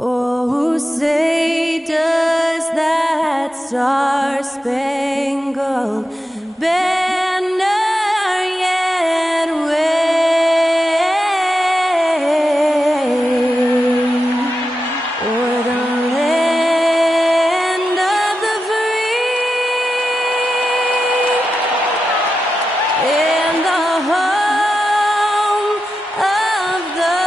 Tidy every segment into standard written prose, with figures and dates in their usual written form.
Oh, say does that star-spangled banner yet wave o'er the land of the free and the home of the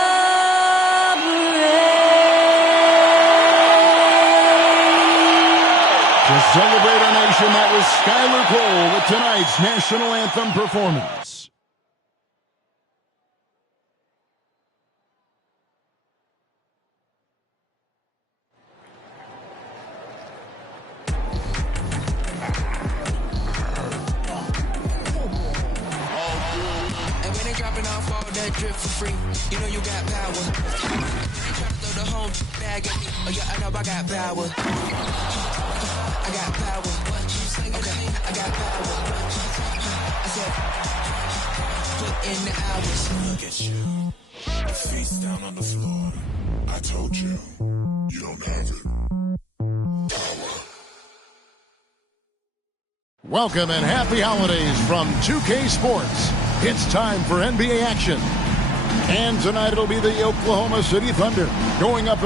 Celebrate our nation, that was Skylar Cole with tonight's national anthem performance. And when they dropping off all that drip for free, you know you got power. They try to throw the home bag at me. Oh yeah, I know I got power. I got power. Okay, I got power. I said, put in the hours. Look at you. Your feet's down on the floor. I told you, you don't have it. Power. Welcome and happy holidays from 2K Sports. It's time for NBA action. And tonight it'll be the Oklahoma City Thunder going up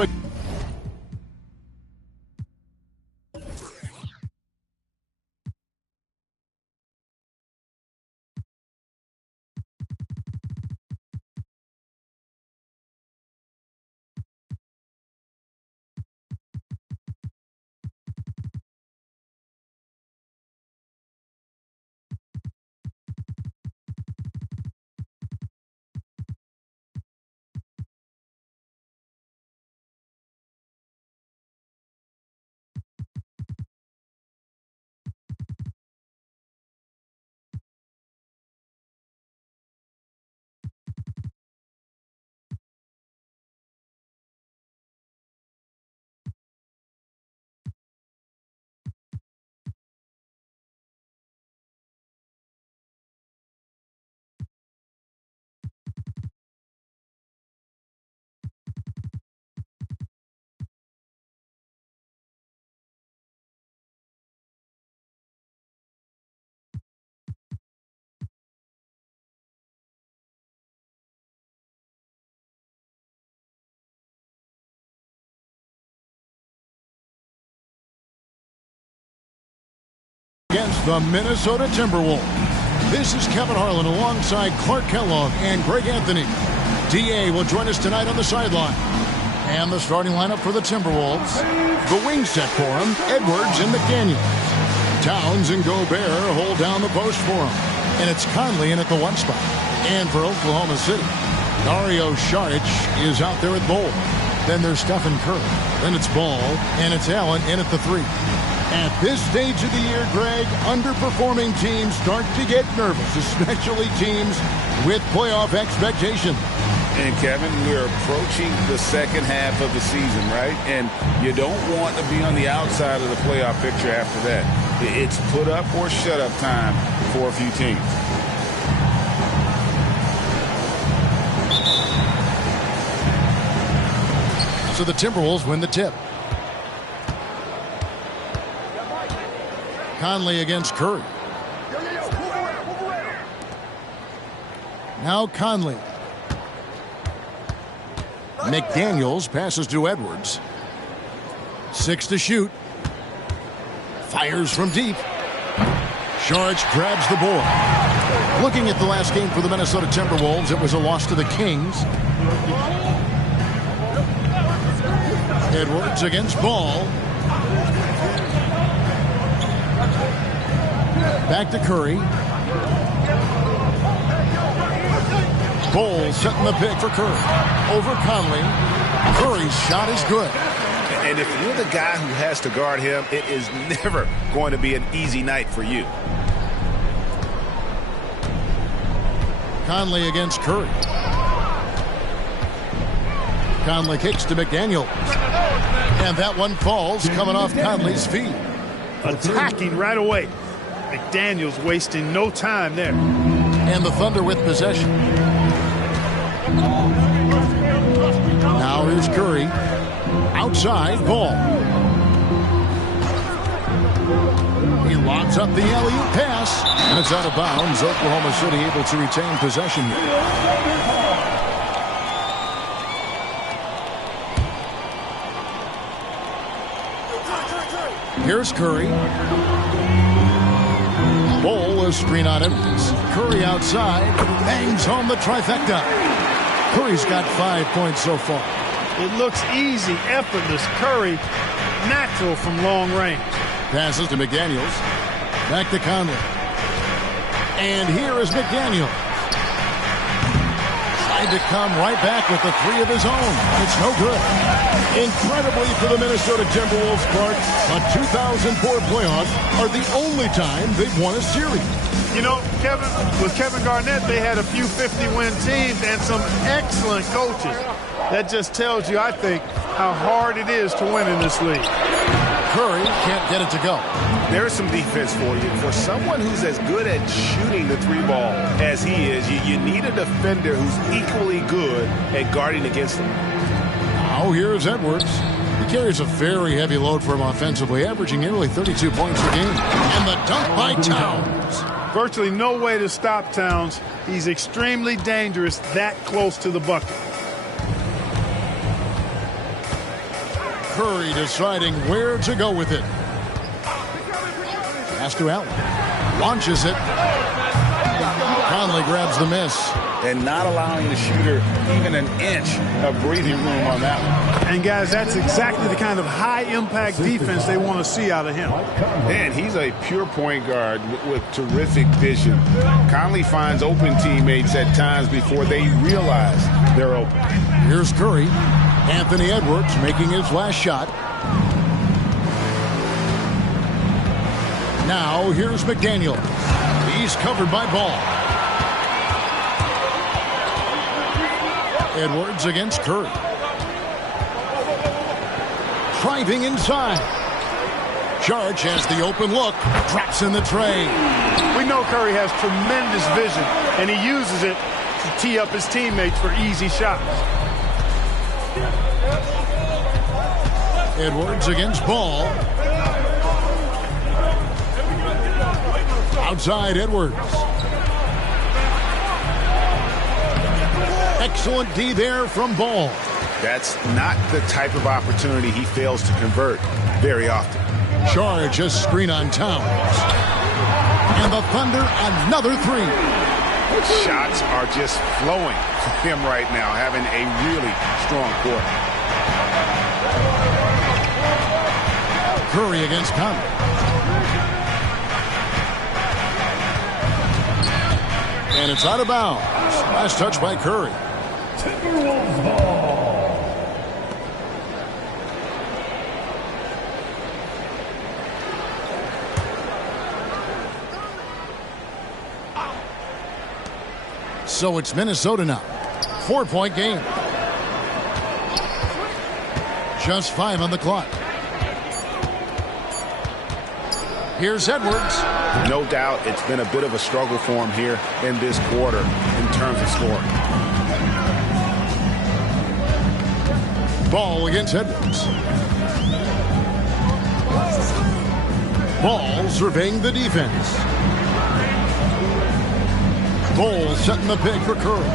against the Minnesota Timberwolves. This is Kevin Harlan alongside Clark Kellogg and Greg Anthony. D.A. will join us tonight on the sideline. And the starting lineup for the Timberwolves. The wing set for him, Edwards and McDaniels. Towns and Gobert hold down the post for him. And it's Conley in at the one spot. And for Oklahoma City, Dario Saric is out there at goal. Then there's Stephen Curry. Then it's Ball, and it's Allen in at the three. At this stage of the year, Greg, underperforming teams start to get nervous, especially teams with playoff expectations. And, Kevin, we're approaching the second half of the season, right? And you don't want to be on the outside of the playoff picture after that. It's put up or shut up time for a few teams. So the Timberwolves win the tip. Conley against Curry. Now Conley. McDaniels passes to Edwards. 6 to shoot. Fires from deep. Saric grabs the board. Looking at the last game for the Minnesota Timberwolves, it was a loss to the Kings. Edwards against Ball. Back to Curry. Ball setting the pick for Curry. Over Conley. Curry's shot is good. And if you're the guy who has to guard him, it is never going to be an easy night for you. Conley against Curry. Conley kicks to McDaniels. And that one falls coming off Conley's feet. Attacking right away. McDaniels wasting no time there. And the Thunder with possession. Now here's Curry. Outside, Ball. He lobs up the alley-oop pass, and it's out of bounds. Oklahoma City able to retain possession here. Here's Curry. Ball, a screen on Edwards. Curry outside, bangs home the trifecta. Curry's got 5 points so far. It looks easy, effortless. Curry, natural from long range. Passes to McDaniels. Back to Conley. And here is McDaniels. Tried to come right back with the three of his own. It's no good. Incredibly for the Minnesota Timberwolves, Clark, the 2004 playoffs are the only time they've won a series. You know, Kevin, with Kevin Garnett, they had a few 50-win teams and some excellent coaches. That just tells you, I think, how hard it is to win in this league. Curry can't get it to go. There's some defense for you. For someone who's as good at shooting the three ball as he is, you need a defender who's equally good at guarding against him. Now here's Edwards. He carries a very heavy load for him offensively, averaging nearly 32 points a game. And the dunk by Towns. Virtually no way to stop Towns. He's extremely dangerous that close to the bucket. Curry deciding where to go with it. Pass to Allen. Launches it. Conley grabs the miss. And not allowing the shooter even an inch of breathing room on that one. And, guys, that's exactly the kind of high-impact defense they want to see out of him. Man, he's a pure point guard with terrific vision. Conley finds open teammates at times before they realize they're open. Here's Curry. Anthony Edwards making his last shot. Now here's McDaniels. He's covered by Ball. Edwards against Curry. Driving inside. Charge has the open look. Drops in the tray. We know Curry has tremendous vision, and he uses it to tee up his teammates for easy shots. Edwards against Ball. Outside Edwards. Excellent D there from Ball. That's not the type of opportunity he fails to convert very often. Charge a screen on Towns. And the Thunder another three. Shots are just flowing for him right now, having a really strong quarter. Curry against Conley. And it's out of bounds. Last touch by Curry. Timberwolves ball. So it's Minnesota now. 4-point game. Just 5 on the clock. Here's Edwards. No doubt it's been a bit of a struggle for him here in this quarter in terms of scoring. Ball against Edwards. Ball surveying the defense. Ball setting the pick for Curry.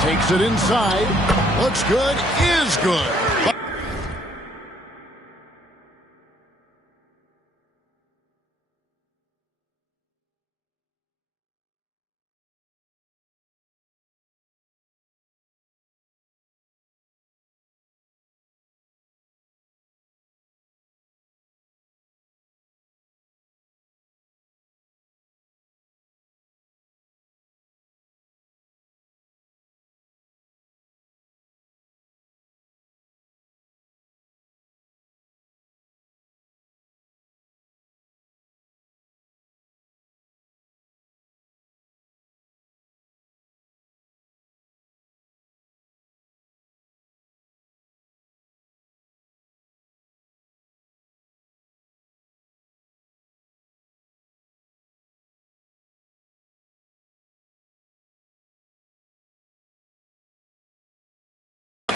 Takes it inside. Looks good. Is good.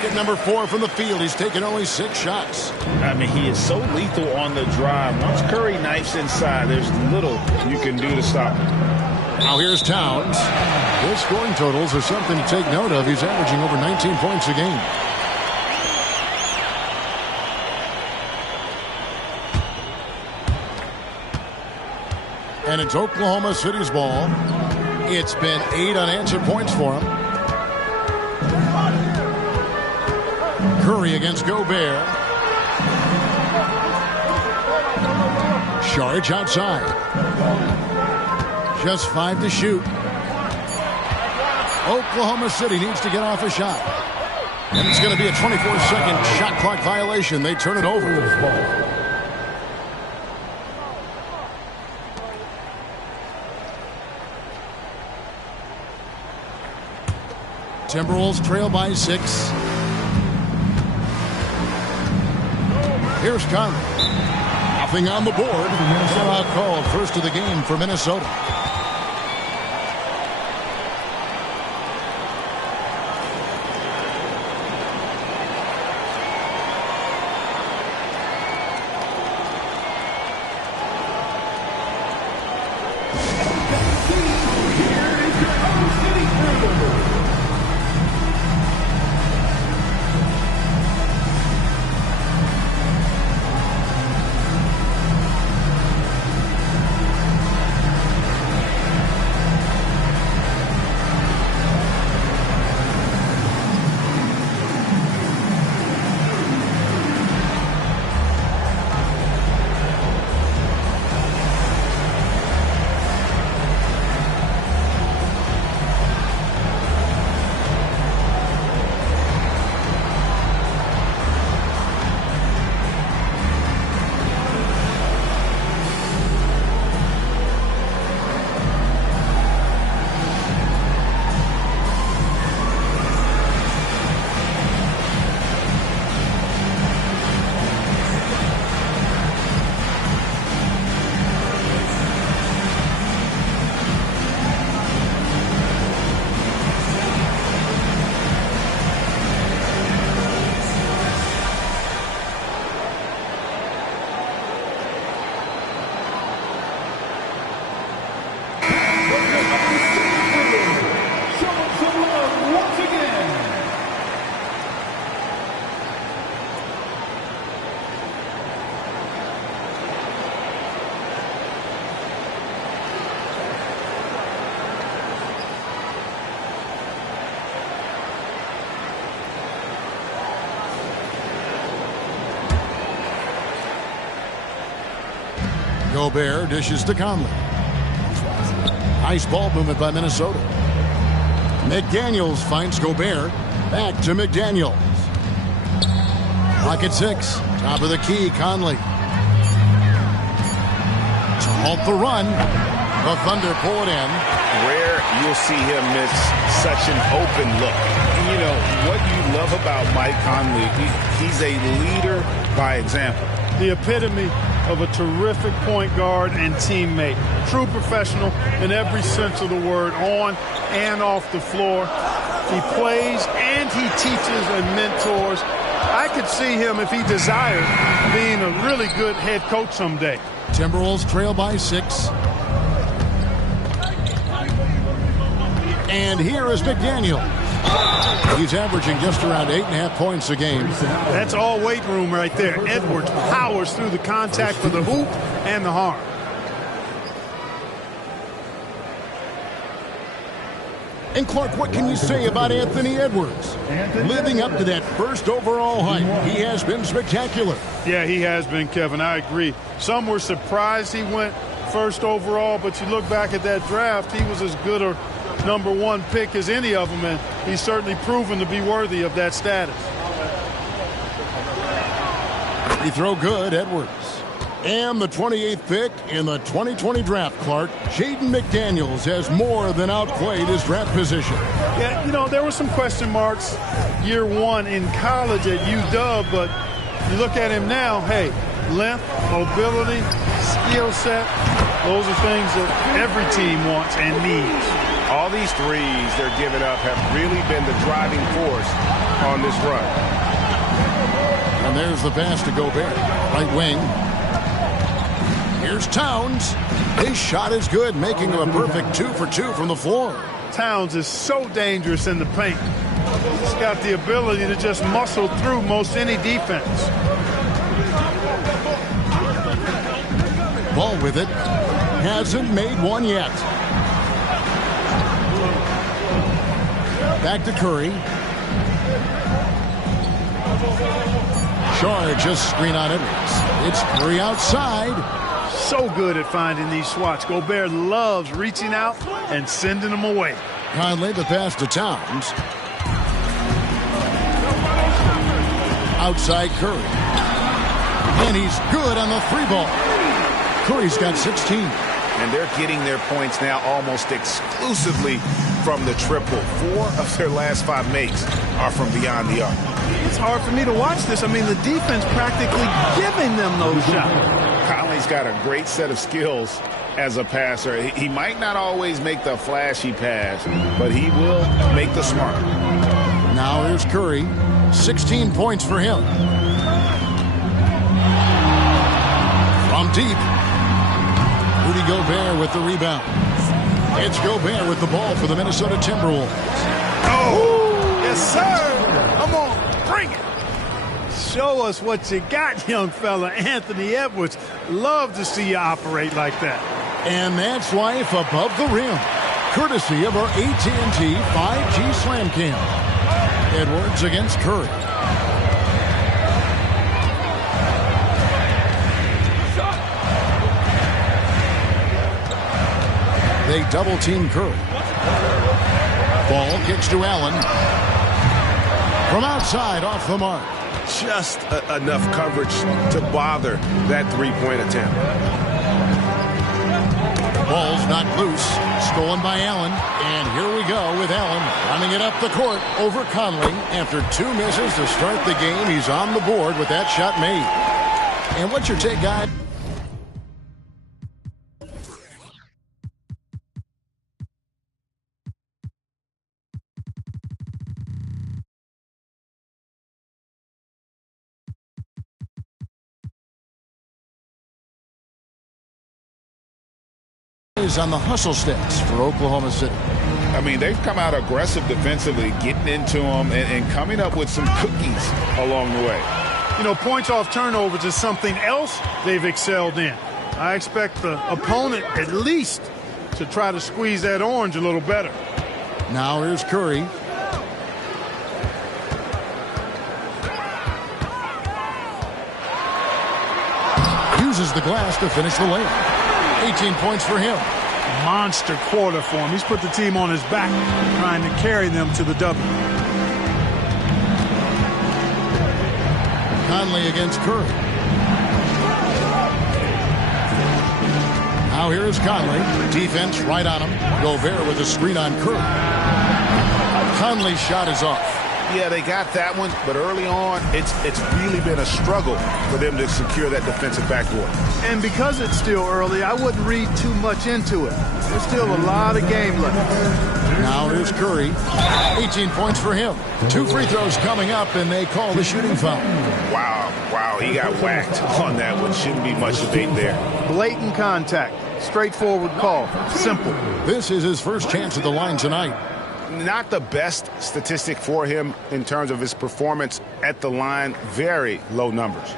At number 4 from the field, he's taken only 6 shots. I mean, he is so lethal on the drive. Once Curry knifes inside, there's little you can do to stop him. Now here's Towns. His scoring totals are something to take note of. He's averaging over 19 points a game. And it's Oklahoma City's ball. It's been 8 unanswered points for him. Curry against Gobert. Saric outside. Just 5 to shoot. Oklahoma City needs to get off a shot. And it's going to be a 24-second shot clock violation. They turn it over. Timberwolves trail by 6. Here's Conley. Nothing on the board. Timeout called. First of the game for Minnesota. Gobert dishes to Conley. Nice ball movement by Minnesota. McDaniels finds Gobert. Back to McDaniels. Clock at 6. Top of the key, Conley. To halt the run. The Thunder pull it in. Rare you'll see him miss such an open look. You know, what you love about Mike Conley, he's a leader by example. The epitome of a terrific point guard and teammate. True professional in every sense of the word, on and off the floor. He plays and he teaches and mentors. I could see him, if he desired, being a really good head coach someday. Timberwolves trail by 6. And here is McDaniel. He's averaging just around 8.5 points a game. That's all weight room right there. Edwards powers through the contact for the hoop and the harm. And Clark, what can you say about Anthony Edwards? Living up to that first overall hype, he has been spectacular. Yeah, he has been, Kevin. I agree. Some were surprised he went first overall, but you look back at that draft, he was as good a number 1 pick as any of them, and he's certainly proven to be worthy of that status. He throw good, Edwards. And the 28th pick in the 2020 draft, Clark, Jaden McDaniels has more than outplayed his draft position. Yeah, you know, there were some question marks year 1 in college at UW, but you look at him now, hey, length, mobility, skill set, those are things that every team wants and needs. All these threes they're giving up have really been the driving force on this run. And there's the pass to Gobert. Right wing. Here's Towns. His shot is good, making him a perfect 2 for 2 from the floor. Towns is so dangerous in the paint. He's got the ability to just muscle through most any defense. Ball with it. Hasn't made one yet. Back to Curry. Shard just screen on Edwards. It's Curry outside. So good at finding these swats. Gobert loves reaching out and sending them away. Conley, the pass to Towns. Outside Curry. And he's good on the 3-ball. Curry's got 16. And they're getting their points now almost exclusively from the triple. 4 of their last 5 makes are from beyond the arc. It's hard for me to watch this. I mean, the defense practically giving them those shots. Conley's got a great set of skills as a passer. He might not always make the flashy pass, but he will make the smart. Now here's Curry. 16 points for him. From deep. Rudy Gobert with the rebound. It's Gobert with the ball for the Minnesota Timberwolves. Oh, yes, sir. Come on, bring it. Show us what you got, young fella. Anthony Edwards. Love to see you operate like that. And that's life above the rim. Courtesy of our AT&T 5G Slam Cam. Edwards against Curry. They double-team Curry. Ball kicks to Allen. From outside, off the mark. Just enough coverage to bother that three-point attempt. Ball's knocked loose. Stolen by Allen. And here we go with Allen running it up the court over Conley. After 2 misses to start the game, he's on the board with that shot made. And what's your take, guy? Is on the hustle stats for Oklahoma City. I mean, they've come out aggressive defensively, getting into them and coming up with some cookies along the way. You know, points off turnovers is something else they've excelled in. I expect the opponent at least to try to squeeze that orange a little better. Now here's Curry. Uses the glass to finish the layup. 18 points for him. Monster quarter for him. He's put the team on his back, trying to carry them to the W. Conley against Curry. Now here is Conley. Defense right on him. Gobert with a screen on Curry. Conley's shot is off. Yeah, they got that one, but early on, it's really been a struggle for them to secure that defensive backboard. And because it's still early, I wouldn't read too much into it. There's still a lot of game left. Now here's Curry. 18 points for him. 2 free throws coming up, and they call the shooting foul. Wow, he got whacked on that one. Shouldn't be much debate there. Blatant contact. Straightforward call. Simple. This is his first chance at the line tonight. Not the best statistic for him in terms of his performance at the line. Very low numbers.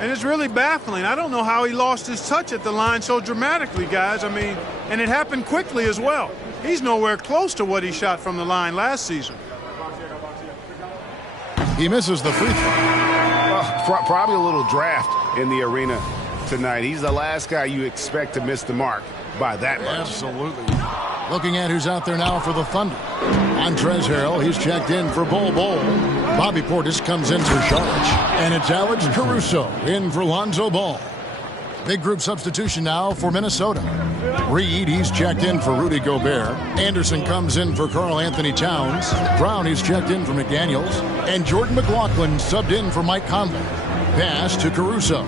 And it's really baffling. I don't know how he lost his touch at the line so dramatically, guys. I mean, and it happened quickly as well. He's nowhere close to what he shot from the line last season. He misses the free throw. Probably a little draft in the arena tonight. He's the last guy you expect to miss the mark by that much. Absolutely. Looking at who's out there now for the Thunder. Montrezl Harrell, he's checked in for Bol Bol. Bobby Portis comes in for Saric. And it's Alex Caruso in for Lonzo Ball. Big group substitution now for Minnesota. Reed, he's checked in for Rudy Gobert. Anderson comes in for Karl Anthony Towns. Brown, he's checked in for McDaniels. And Jordan McLaughlin subbed in for Mike Conley. Pass to Caruso.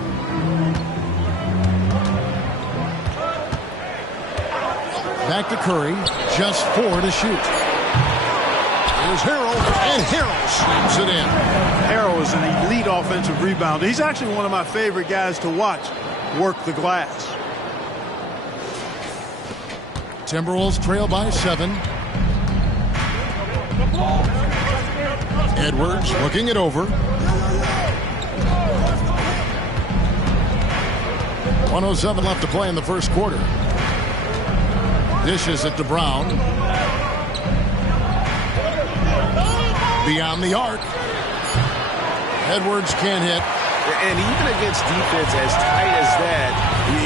Back to Curry, just 4 to shoot. Here's Harrell, and Harrell slams it in. Harrell is an elite offensive rebounder. He's actually one of my favorite guys to watch work the glass. Timberwolves trail by 7. Edwards looking it over. 1:07 left to play in the first quarter. Dishes it to Brown. Beyond the arc. Edwards can't hit. And even against defense as tight as that,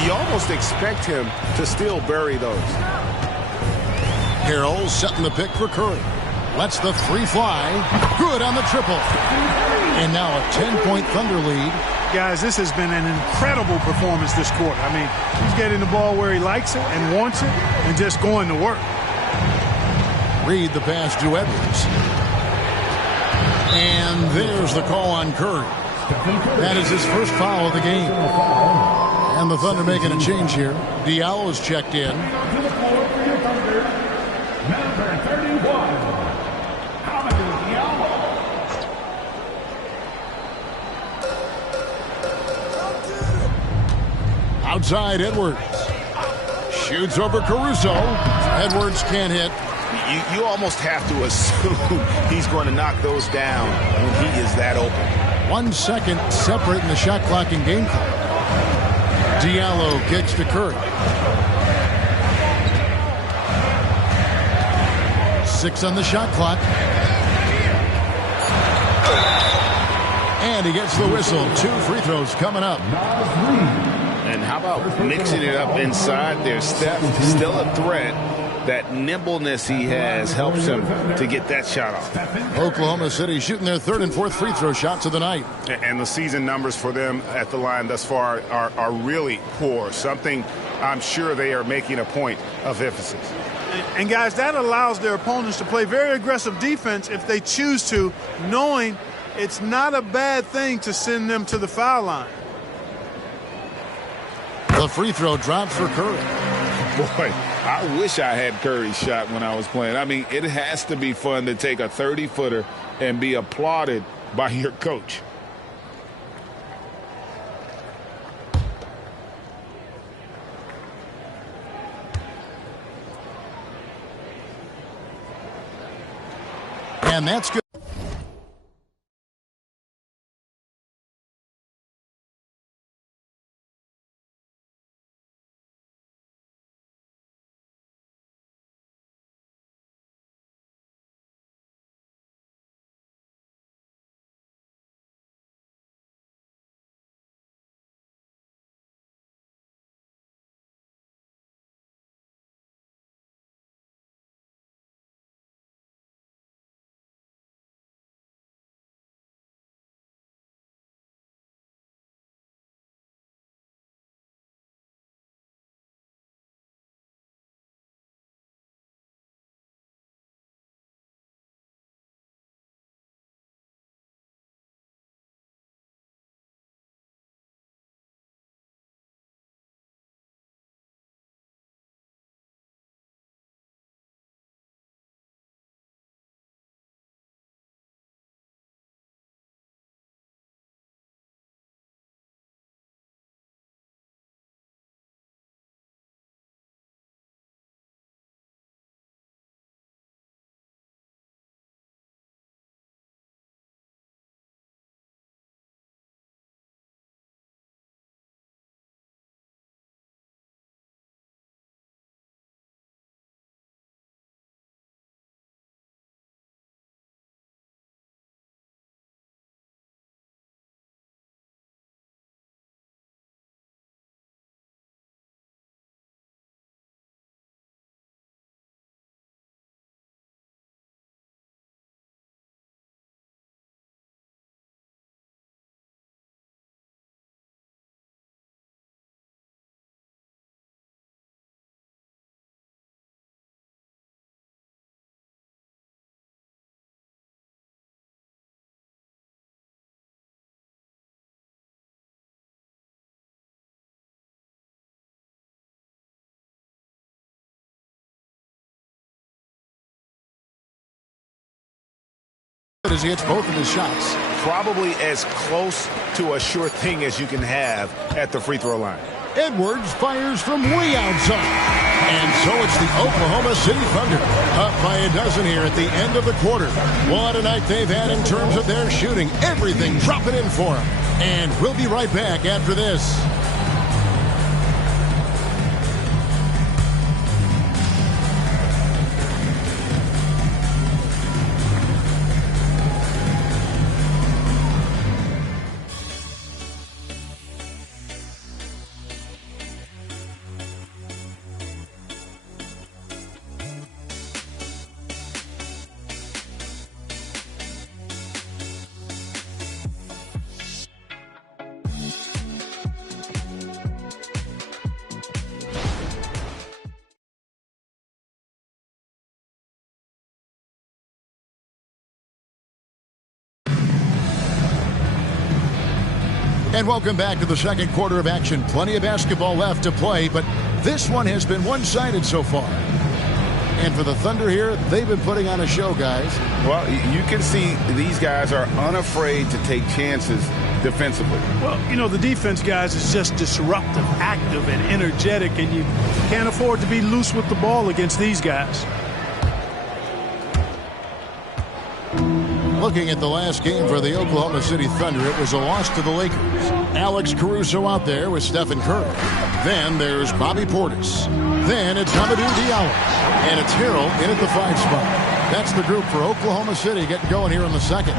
you almost expect him to still bury those. Harrell setting the pick for Curry. Lets the three fly. Good on the triple. And now a 10-point Thunder lead. Guys, this has been an incredible performance this quarter. I mean, he's getting the ball where he likes it and wants it and just going to work. Read the pass to Edwards. And there's the call on Curry. That is his first foul of the game. And the Thunder making a change here. Diallo is checked in. Number 31. Outside Edwards. Shoots over Caruso. Edwards can't hit. You almost have to assume he's going to knock those down when he is that open. 1 second separating the shot clock and game clock. Diallo kicks to Curry. 6 on the shot clock. And he gets the whistle. 2 free throws coming up. And how about mixing it up inside there? Steph still a threat. That nimbleness he has helps him to get that shot off. Oklahoma City shooting their 3rd and 4th free throw shots of the night. And the season numbers for them at the line thus far are really poor. Something I'm sure they are making a point of emphasis. And guys, that allows their opponents to play very aggressive defense if they choose to, knowing it's not a bad thing to send them to the foul line. The free throw drops for Curry. Boy, I wish I had Curry's shot when I was playing. I mean, it has to be fun to take a 30-footer and be applauded by your coach. And that's good. as he hits both of his shots. Probably as close to a sure thing as you can have at the free throw line. Edwards fires from way outside. And so it's the Oklahoma City Thunder up by a dozen here at the end of the quarter. What a night they've had in terms of their shooting. Everything dropping in for them. And we'll be right back after this. And welcome back to the second quarter of action. Plenty of basketball left to play, but this one has been one-sided so far. And for the Thunder here, they've been putting on a show, guys. Well, you can see these guys are unafraid to take chances defensively. Well, you know, the defense, guys, is just disruptive, active, and energetic, and you can't afford to be loose with the ball against these guys. Looking at the last game for the Oklahoma City Thunder, it was a loss to the Lakers. Alex Caruso out there with Stephen Curry. Then there's Bobby Portis. Then it's Hamidou Diallo. And it's Harrell in at the 5 spot. That's the group for Oklahoma City getting going here in the second.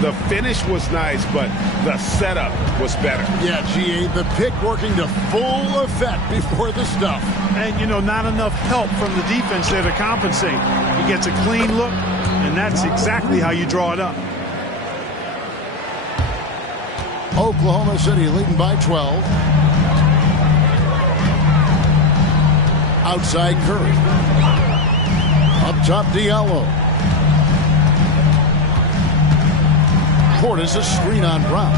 The finish was nice, but the setup was better. Yeah, GA, the pick working to full effect before the stuff. And, you know, not enough help from the defense there to compensate. He gets a clean look, and that's exactly how you draw it up. Oklahoma City leading by 12. Outside Curry. Up top Diallo. Portis a screen on Brown.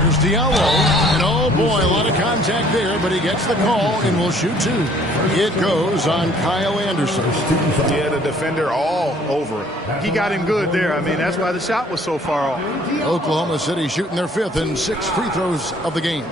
Here's Diallo. And oh boy, a lot of contact there, but he gets the call and will shoot two. It goes on Kyle Anderson. Yeah, the defender all over it. He got him good there. I mean, that's why the shot was so far off. Oklahoma City shooting their 5th and 6th free throws of the game.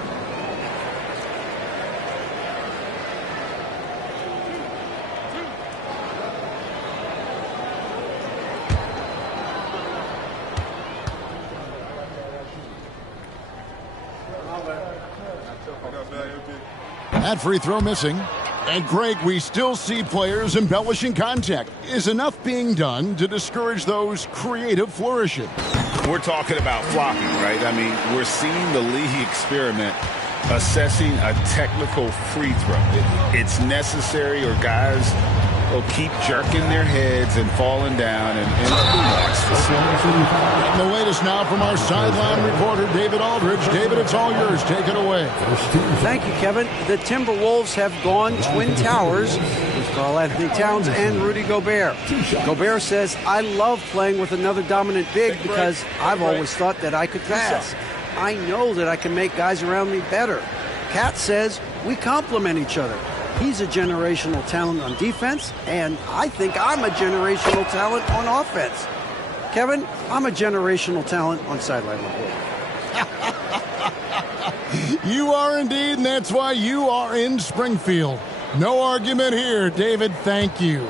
That free throw missing. And Greg, we still see players embellishing contact. Is enough being done to discourage those creative flourishing? We're talking about flopping, right? I mean, we're seeing the league experiment assessing a technical free throw. It's necessary, or guys will keep jerking their heads and falling down. And the latest now from our sideline reporter, David Aldridge. David, it's all yours. Take it away. Thank you, Kevin. The Timberwolves have gone Twin Towers with Karl-Anthony Towns and Rudy Gobert. Gobert says, I love playing with another dominant big because I've always thought that I could pass. I know that I can make guys around me better. Cat says, we complement each other. He's a generational talent on defense, and I think I'm a generational talent on offense. Kevin, I'm a generational talent on sideline report. You are indeed, and that's why you are in Springfield. No argument here, David. Thank you.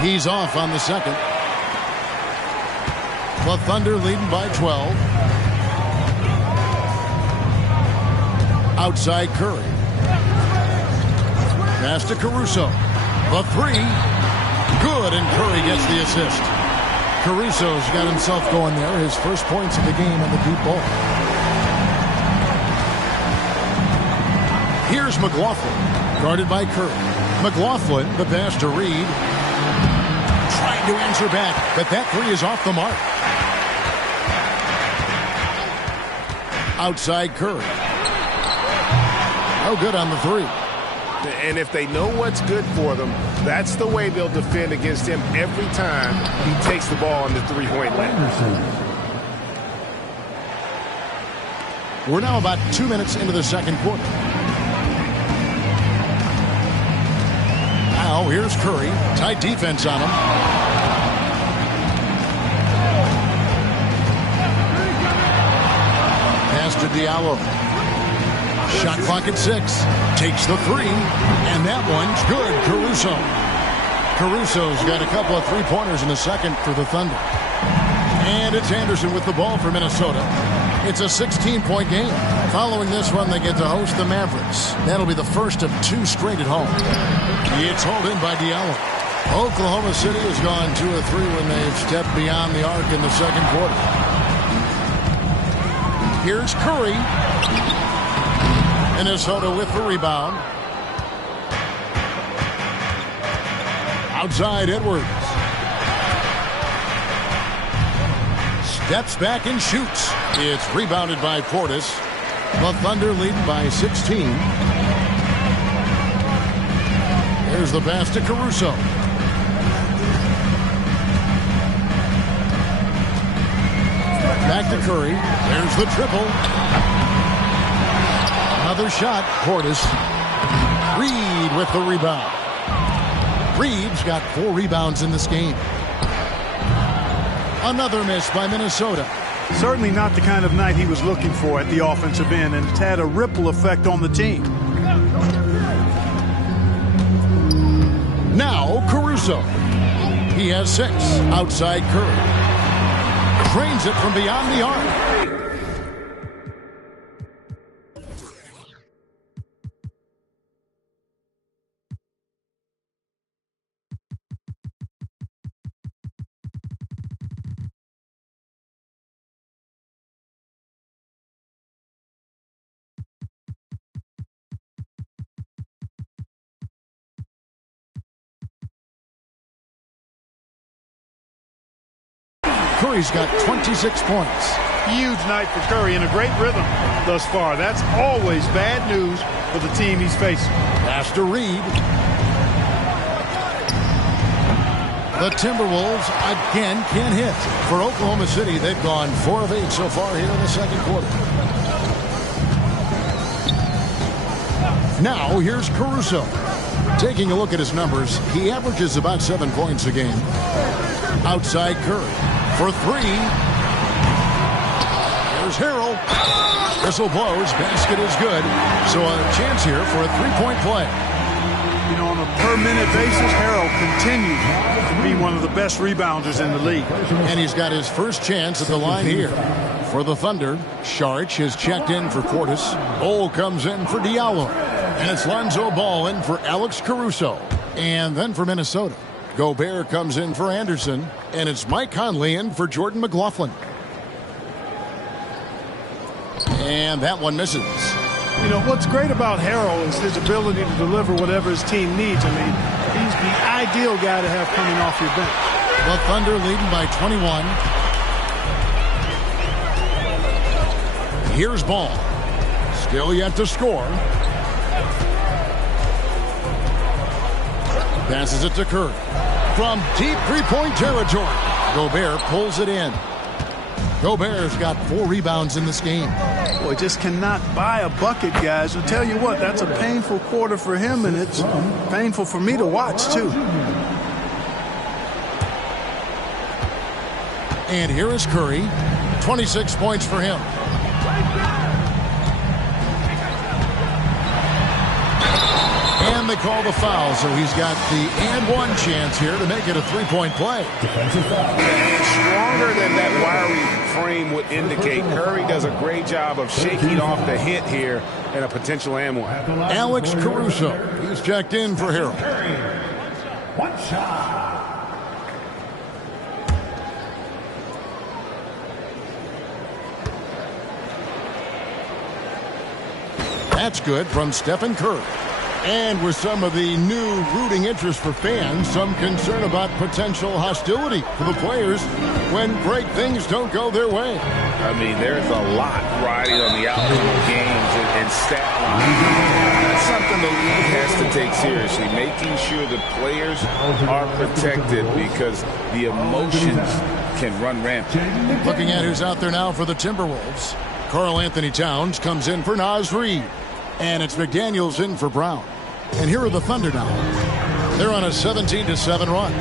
He's off on the second. The Thunder leading by 12. Outside Curry. Pass to Caruso. The three. Good, and Curry gets the assist. Caruso's got himself going there. His first points of the game on the deep ball. Here's McLaughlin. Guarded by Curry. McLaughlin, the pass to Reed. Trying to answer back, but that three is off the mark. Outside Curry. Oh, good on the three. And if they know what's good for them, that's the way they'll defend against him every time he takes the ball on the three-point line. We're now about 2 minutes into the second quarter. Now here's Curry. Tight defense on him. Pass to Diallo. Shot clock at 6. Takes the 3. And that one's good. Caruso's got a couple of three-pointers in the second for the Thunder. And it's Anderson with the ball for Minnesota. It's a 16-point game. Following this one, they get to host the Mavericks. That'll be the first of 2 straight at home. It's hauled in by Diallo. Oklahoma City has gone 2 of 3 when they've stepped beyond the arc in the second quarter. Here's Curry. Minnesota with the rebound. Outside Edwards. Steps back and shoots. It's rebounded by Portis. The Thunder leading by 16. There's the pass to Caruso. Back to Curry. There's the triple. Another shot. Portis. Reed with the rebound. Reed's got 4 rebounds in this game. Another miss by Minnesota. Certainly not the kind of night he was looking for at the offensive end, and it's had a ripple effect on the team. Now Caruso. He has 6. Outside Curry. Drains it from beyond the arc. Curry's got 26 points. Huge night for Curry and a great rhythm thus far. That's always bad news for the team he's facing. Pass to Reed. The Timberwolves again can't hit. For Oklahoma City, they've gone 4 of 8 so far here in the second quarter. Now here's Caruso. Taking a look at his numbers, he averages about 7 points a game. Outside Curry. For 3. There's Harrell. Whistle blows. Basket is good. So a chance here for a 3-point play. You know, on a per-minute basis, Harrell continues to be one of the best rebounders in the league. And he's got his first chance at the line here. For the Thunder, Saric has checked in for Portis. Ole comes in for Diallo. And it's Lonzo Ball in for Alex Caruso. And then for Minnesota, Gobert comes in for Anderson, and it's Mike Conley in for Jordan McLaughlin. And that one misses. You know, what's great about Harrell is his ability to deliver whatever his team needs. I mean, he's the ideal guy to have coming off your bench. The Thunder leading by 21. Here's Ball. Still yet to score. Passes it to Curry. From deep 3-point territory, Gobert pulls it in. Gobert's got 4 rebounds in this game. Boy, just cannot buy a bucket, guys. I'll tell you what, that's a painful quarter for him, and it's painful for me to watch, too. And here is Curry. 26 points for him. And they call the foul, so he's got the and one chance here to make it a 3-point play. And stronger than that wiry frame would indicate, Curry does a great job of shaking off the hit here and a potential and one. Alex Caruso, he's checked in for Harrell. One shot. That's good from Stephen Curry. And with some of the new rooting interest for fans, some concern about potential hostility for the players when great things don't go their way. I mean, there's a lot riding on the outcome of games and stat lines. That's something the league has to take seriously, making sure the players are protected because the emotions can run rampant. Looking at who's out there now for the Timberwolves. Karl Anthony Towns comes in for Naz Reid. And it's McDaniels in for Brown. And here are the Thunder now. They're on a 17-7 run.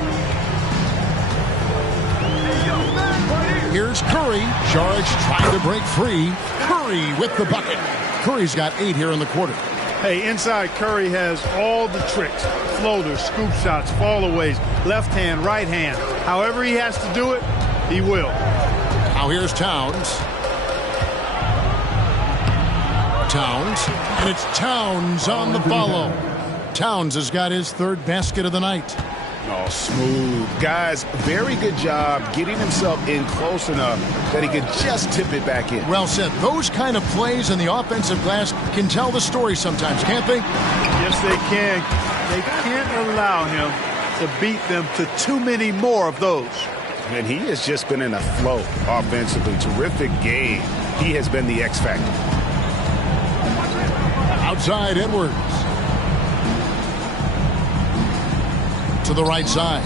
Here's Curry. Saric trying to break free. Curry with the bucket. Curry's got 8 here in the quarter. Hey, inside Curry has all the tricks. Floaters, scoop shots, fallaways, left hand, right hand. However he has to do it, he will. Now here's Towns. And it's Towns on the follow. Towns has got his 3rd basket of the night. Oh, smooth. Guys, very good job getting himself in close enough that he could just tip it back in. Well said. Those kind of plays in the offensive glass can tell the story sometimes, can't they? Yes, they can. They can't allow him to beat them to too many more of those. And he has just been in a flow offensively. Terrific game. He has been the X factor. Outside Edwards. To the right side.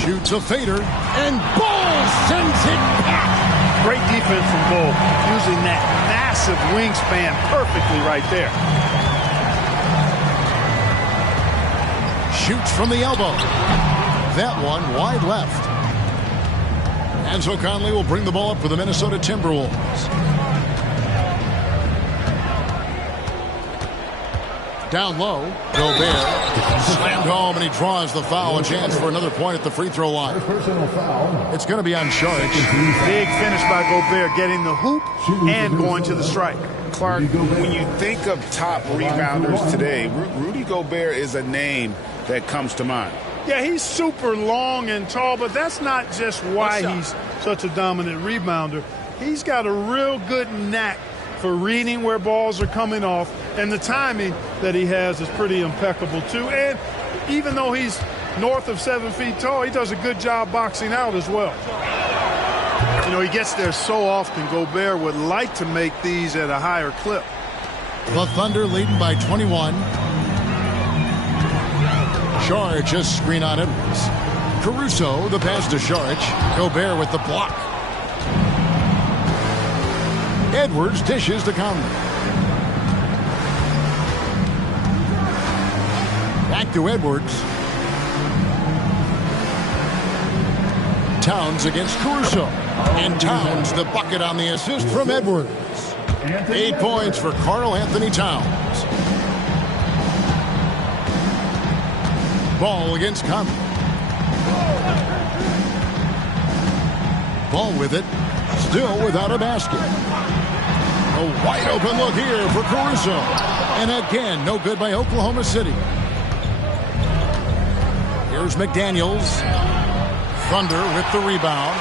Shoots a fader. And Ball sends it back. Great defense from Bull. Using that massive wingspan perfectly right there. Shoots from the elbow. That one wide left. Anzo Conley will bring the ball up for the Minnesota Timberwolves. Down low, Gobert slammed home, and he draws the foul. A chance for another point at the free throw line. It's going to be on Saric. Big finish by Gobert, getting the hoop and going to the strike. Clark, when you think of top rebounders today, Rudy Gobert is a name that comes to mind. Yeah, he's super long and tall, but that's not just why he's such a dominant rebounder. He's got a real good knack for reading where balls are coming off, and the timing that he has is pretty impeccable too. And even though he's north of 7 feet tall, he does a good job boxing out as well. You know, he gets there so often. Gobert would like to make these at a higher clip. The Thunder leading by 21. Saric just screen on Edwards. Caruso, the pass to Saric. Gobert with the block. Edwards dishes to Conley. Back to Edwards. Towns against Caruso. And Towns the bucket on the assist from Edwards. 8 points for Karl Anthony Towns. Ball against Conley. Ball with it. Still without a basket. A wide open look here for Caruso. And again, no good by Oklahoma City. Here's McDaniels. Thunder with the rebound.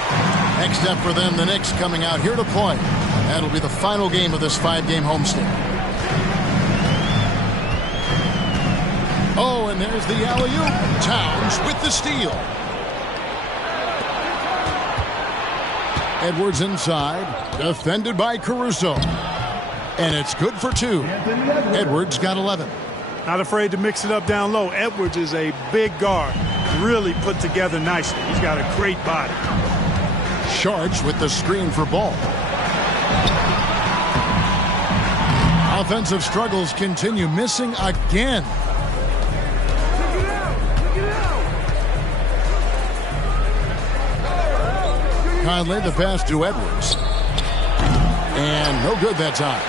Next up for them, the Knicks coming out here to play. That'll be the final game of this 5-game homestand. Oh, and there's the alley-oop. Towns with the steal. Edwards inside, defended by Caruso. And it's good for 2. Edwards got 11. Not afraid to mix it up down low. Edwards is a big guard. Really put together nicely. He's got a great body. Saric with the screen for Ball. Offensive struggles continue, missing again. Conley the pass to Edwards. And no good that time.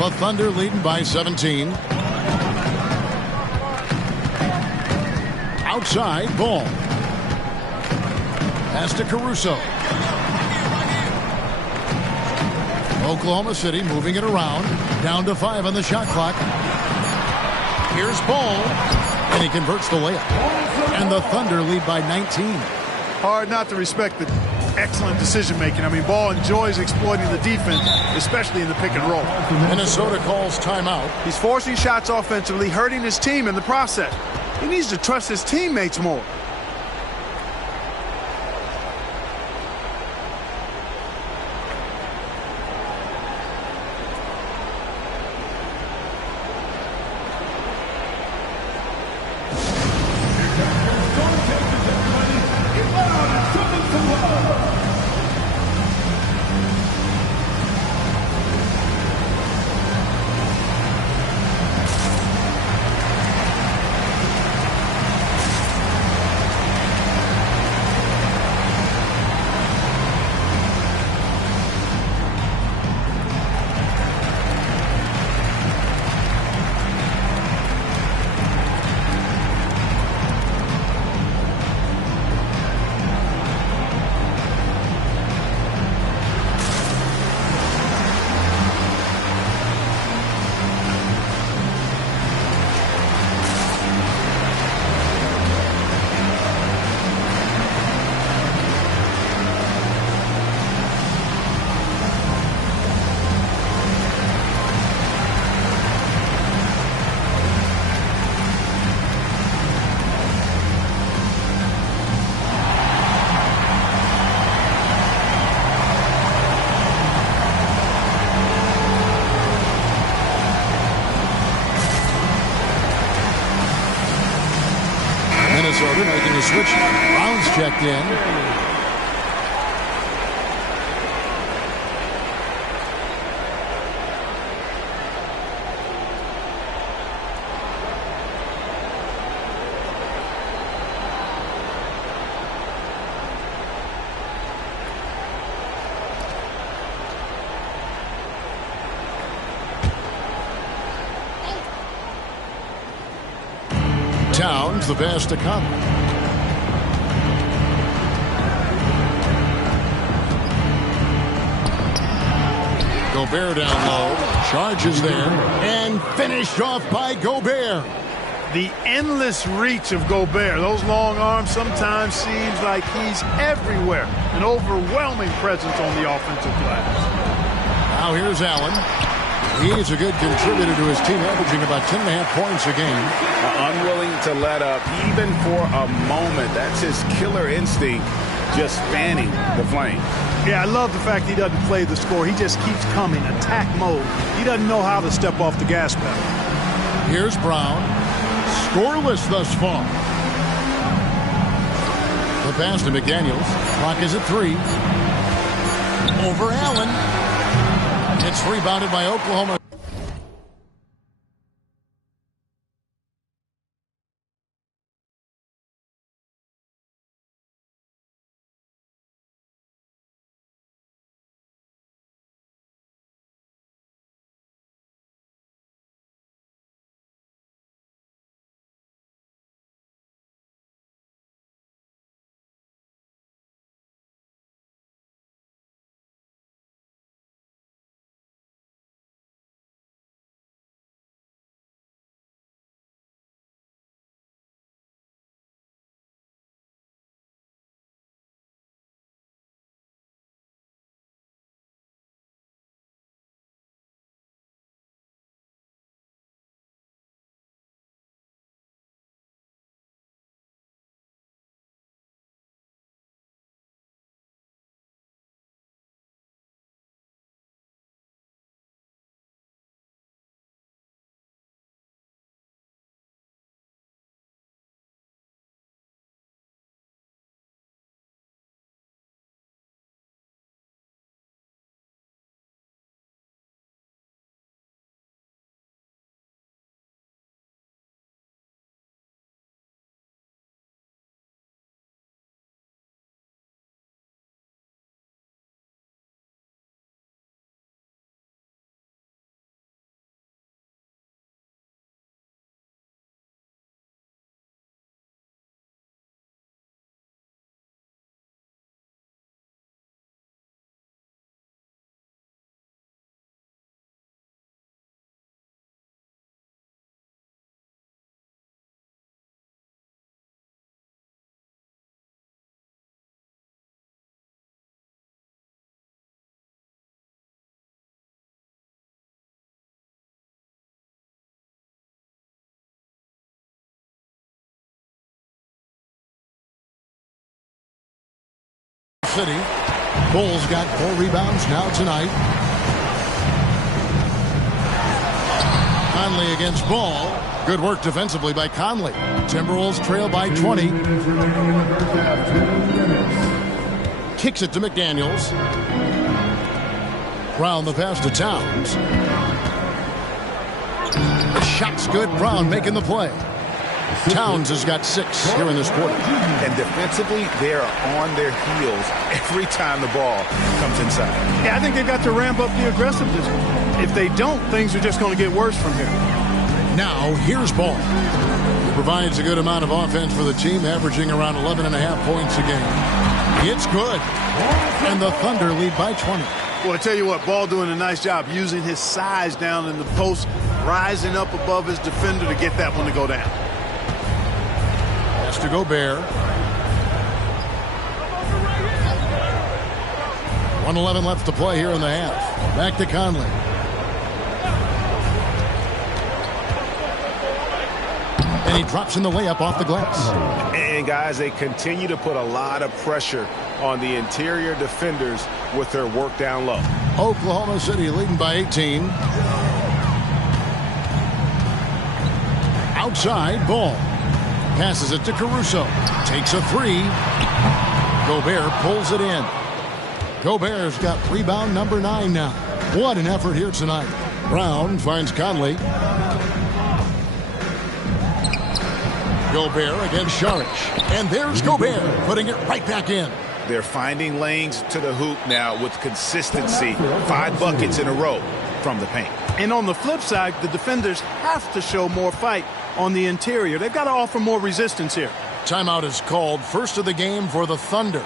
The Thunder leading by 17. Outside, Ball. Pass to Caruso. Oklahoma City moving it around. Down to 5 on the shot clock. Here's Ball. And he converts the layup. And the Thunder lead by 19. Hard not to respect the excellent decision-making. I mean, Ball enjoys exploiting the defense, especially in the pick and roll. Minnesota calls timeout. He's forcing shots offensively, hurting his team in the process. He needs to trust his teammates more. the switch. Brown's checked in. Towns, the pass to Conley. Gobert down low. Charges there. And finished off by Gobert. The endless reach of Gobert. Those long arms sometimes seems like he's everywhere. An overwhelming presence on the offensive glass. Now here's Allen. He's a good contributor to his team, averaging about 10.5 points a game. Unwilling to let up, even for a moment. That's his killer instinct, just fanning the flame. Yeah, I love the fact he doesn't play the score. He just keeps coming, attack mode. He doesn't know how to step off the gas pedal. Here's Brown. Scoreless thus far. The pass to McDaniels. Clock is at 3. Over Allen. It's rebounded by Oklahoma. City. Bulls got 4 rebounds now tonight. Conley against Ball. Good work defensively by Conley. Timberwolves trail by 20. Kicks it to McDaniels. Brown the pass to Towns. The shot's good. Brown making the play. Towns has got 6 here in this quarter. And defensively, they are on their heels every time the ball comes inside. Yeah, I think they've got to ramp up the aggressiveness. If they don't, things are just going to get worse from here. Now, here's Ball. He provides a good amount of offense for the team, averaging around 11.5 points a game. It's good. And the Thunder lead by 20. Well, I tell you what, Ball doing a nice job using his size down in the post, rising up above his defender to get that one to go down. To Gobert. 1:11 left to play here in the half. Back to Conley. And he drops in the layup off the glass. And guys, they continue to put a lot of pressure on the interior defenders with their work down low. Oklahoma City leading by 18. Outside, Ball. Passes it to Caruso. Takes a three. Gobert pulls it in. Gobert's got rebound number 9 now. What an effort here tonight. Brown finds Conley. Gobert against Saric. And there's Gobert putting it right back in. They're finding lanes to the hoop now with consistency. 5 buckets in a row from the paint. And on the flip side, the defenders have to show more fight on the interior. They've got to offer more resistance here. Timeout is called. First of the game for the Thunder.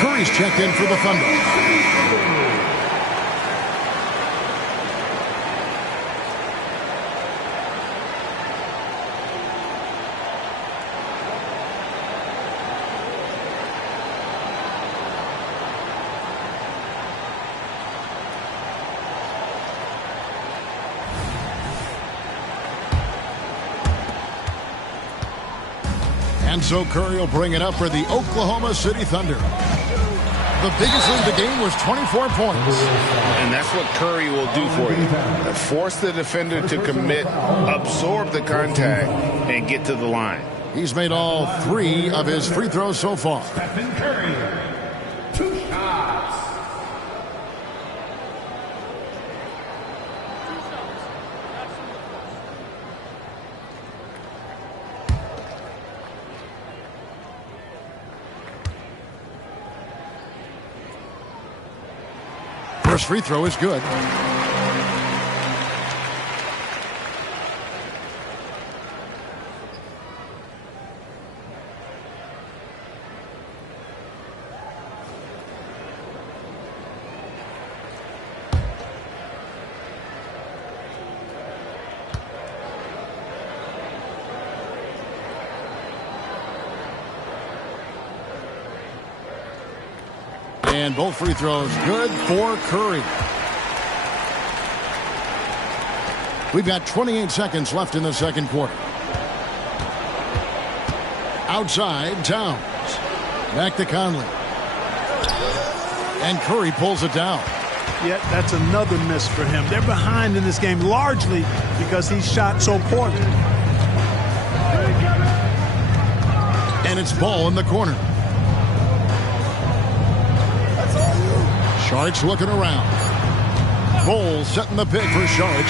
Curry's checked in for the Thunder. And so Curry will bring it up for the Oklahoma City Thunder. The biggest lead of the game was 24 points. And that's what Curry will do for you. Force the defender to commit, absorb the contact, and get to the line. He's made all 3 of his free throws so far. Stephen Curry, 2 shots. First free throw is good. And both free throws good for Curry. We've got 28 seconds left in the second quarter. Outside, Towns. Back to Conley. And Curry pulls it down. Yet that's another miss for him. They're behind in this game largely because he shot so poorly. And it's ball in the corner. Saric looking around. Bowles setting the pick for Saric.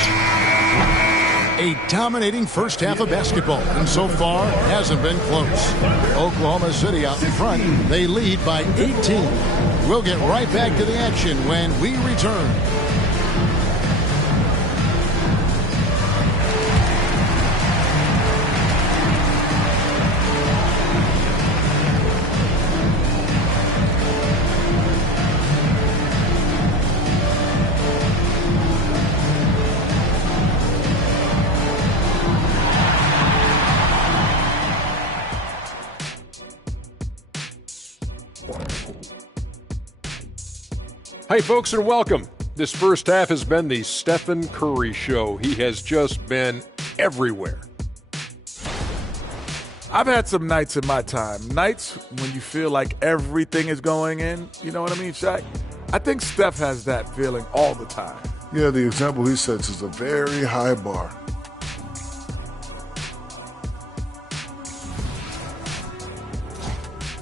A dominating first half of basketball, and so far hasn't been close. Oklahoma City out in front. They lead by 18. We'll get right back to the action when we return. Hey, folks, and welcome. This first half has been the Stephen Curry Show. He has just been everywhere. I've had some nights in my time. Nights when you feel like everything is going in. You know what I mean, Shaq? I think Steph has that feeling all the time. Yeah, the example he sets is a very high bar.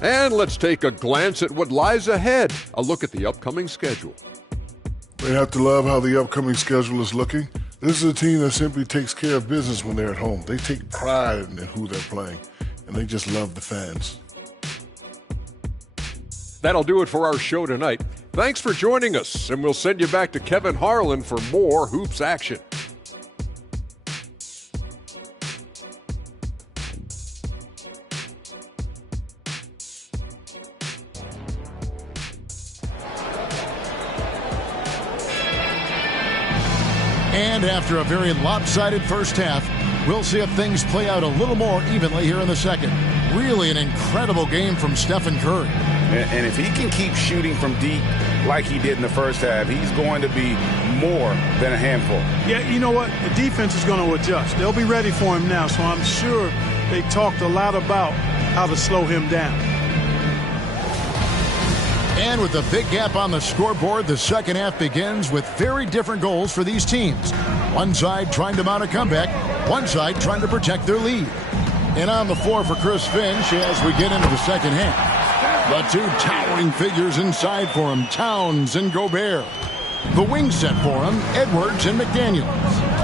And let's take a glance at what lies ahead. A look at the upcoming schedule. They have to love how the upcoming schedule is looking. This is a team that simply takes care of business when they're at home. They take pride in who they're playing, and they just love the fans. That'll do it for our show tonight. Thanks for joining us, and we'll send you back to Kevin Harlan for more hoops action. And after a very lopsided first half, we'll see if things play out a little more evenly here in the second. Really an incredible game from Stephen Curry. And if he can keep shooting from deep like he did in the first half, he's going to be more than a handful. Yeah, you know what? The defense is going to adjust. They'll be ready for him now, so I'm sure they talked a lot about how to slow him down. And with a big gap on the scoreboard, the second half begins with very different goals for these teams. One side trying to mount a comeback, one side trying to protect their lead. And on the floor for Chris Finch as we get into the second half. The two towering figures inside for him, Towns and Gobert. The wing set for him, Edwards and McDaniels.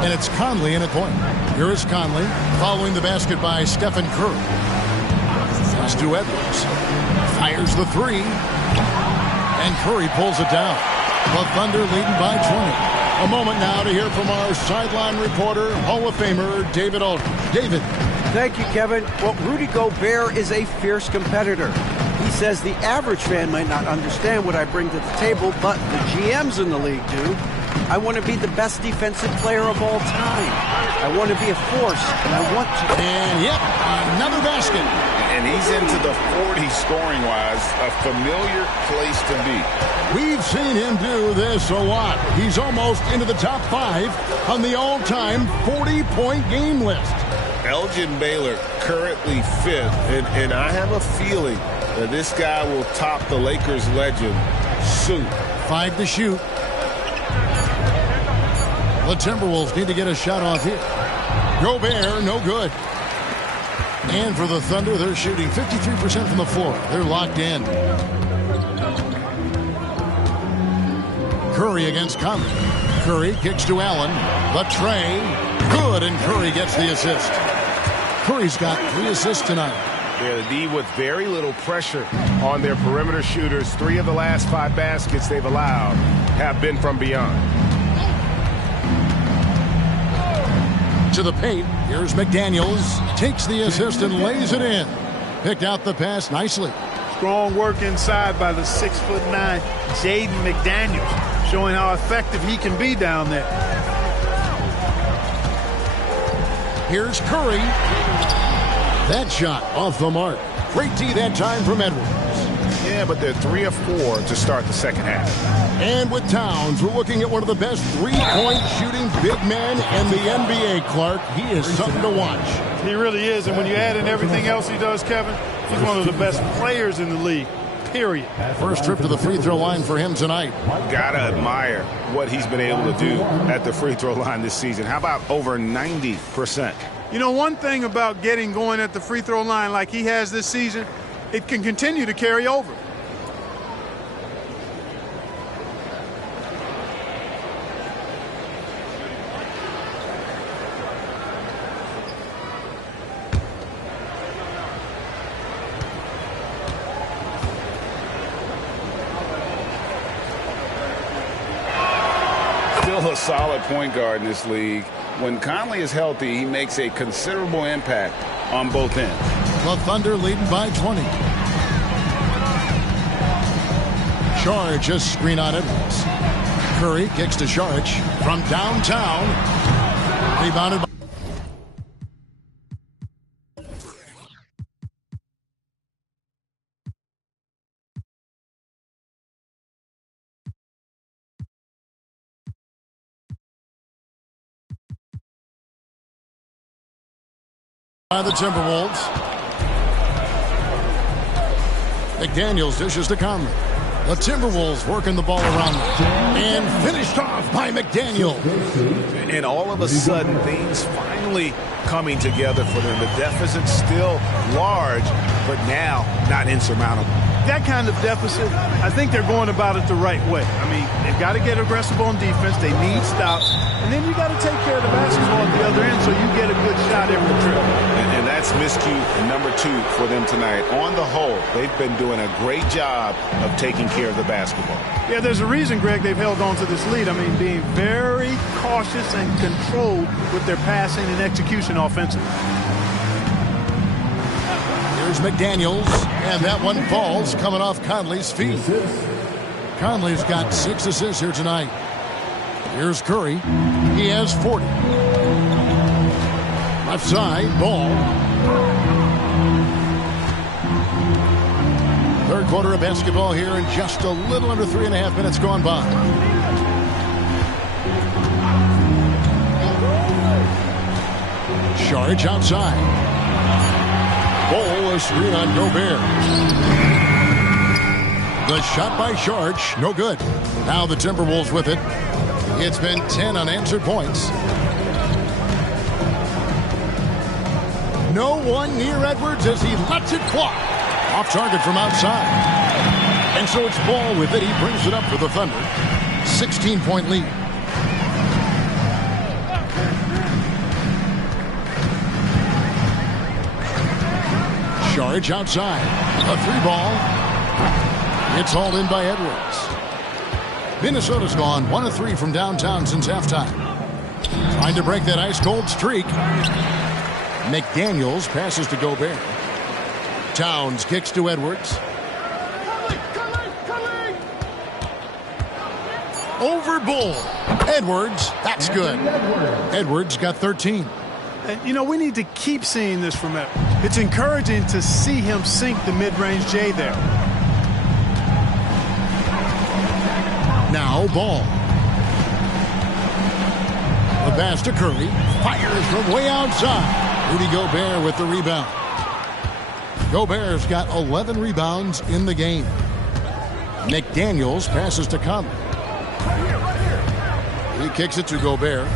And it's Conley in at point. Here is Conley following the basket by Stephen Curry. Pass to Edwards. Fires the three. And Curry pulls it down. The Thunder leading by 20. A moment now to hear from our sideline reporter, Hall of Famer David Aldridge. David. Thank you, Kevin. Well, Rudy Gobert is a fierce competitor. He says the average fan might not understand what I bring to the table, but the GMs in the league do. I want to be the best defensive player of all time. I want to be a force, and I want to. And yep, another basket. And he's into the 40 scoring-wise, a familiar place to be. We've seen him do this a lot. He's almost into the top 5 on the all-time 40-point game list. Elgin Baylor currently 5th, and I have a feeling that this guy will top the Lakers legend soon. 5 to shoot. The Timberwolves need to get a shot off here. Gobert, no good. And for the Thunder, they're shooting 53% from the floor. They're locked in. Curry against Conley. Curry kicks to Allen. The tray. Good, and Curry gets the assist. Curry's got 3 assists tonight. Yeah, the D with very little pressure on their perimeter shooters. 3 of the last 5 baskets they've allowed have been from beyond. To the paint. Here's McDaniels. Takes the assist and lays it in. Picked out the pass nicely. Strong work inside by the 6'9" Jaden McDaniels, showing how effective he can be down there. Here's Curry. That shot off the mark. Great D that time from Edwards. Yeah, but they're 3 of 4 to start the second half. And with Towns, we're looking at one of the best three-point shooting big men in the NBA, Clark. He is something to watch. He really is, and when you add in everything else he does, Kevin, he's one of the best players in the league, period. First trip to the free throw line for him tonight. Gotta admire what he's been able to do at the free throw line this season. How about over 90%? You know, one thing about getting going at the free throw line like he has this season, it can continue to carry over. Still a solid point guard in this league. When Conley is healthy, he makes a considerable impact on both ends. The Thunder leading by 20. Saric just screen on Edwards. Curry kicks to Saric from downtown. Rebounded by the Timberwolves. McDaniels dishes to Conley. The Timberwolves working the ball around them. And finished off by McDaniel. And all of a sudden, things finally coming together for them. The deficit's still large, but now not insurmountable. That kind of deficit, I think they're going about it the right way. I mean, they've got to get aggressive on defense. They need stops. And then you got to take care of the basketball at the other end so you get a good shot every trip. And that's miscue number 2 for them tonight. On the whole, they've been doing a great job of taking care of the basketball. Yeah, there's a reason, Greg, they've held on to this lead. I mean, being very cautious and controlled with their passing and execution offensively. Here's McDaniels, and that one falls coming off Conley's feet. Conley's got 6 assists here tonight. Here's Curry. He has 40. Left side, Ball. Third quarter of basketball here, and just a little under 3.5 minutes gone by. Charge outside. Ball, a screen on Gobert. The shot by Sharch, no good. Now the Timberwolves with it. It's been 10 unanswered points. No one near Edwards as he lets it fly. Off target from outside. And so it's Ball with it. He brings it up for the Thunder. 16-point lead. Charge outside. A 3-ball. It's hauled in by Edwards. Minnesota's gone 1 of 3 from downtown since halftime. Trying to break that ice-cold streak. McDaniels passes to Gobert. Towns kicks to Edwards. Over Bull. Edwards, that's good. Edwards got 13. And, you know, we need to keep seeing this from him. It's encouraging to see him sink the mid-range J there. Now Ball. The pass to Curry. Fires from way outside. Rudy Gobert with the rebound. Gobert's got 11 rebounds in the game. McDaniels passes to Conley. He kicks it to Gobert.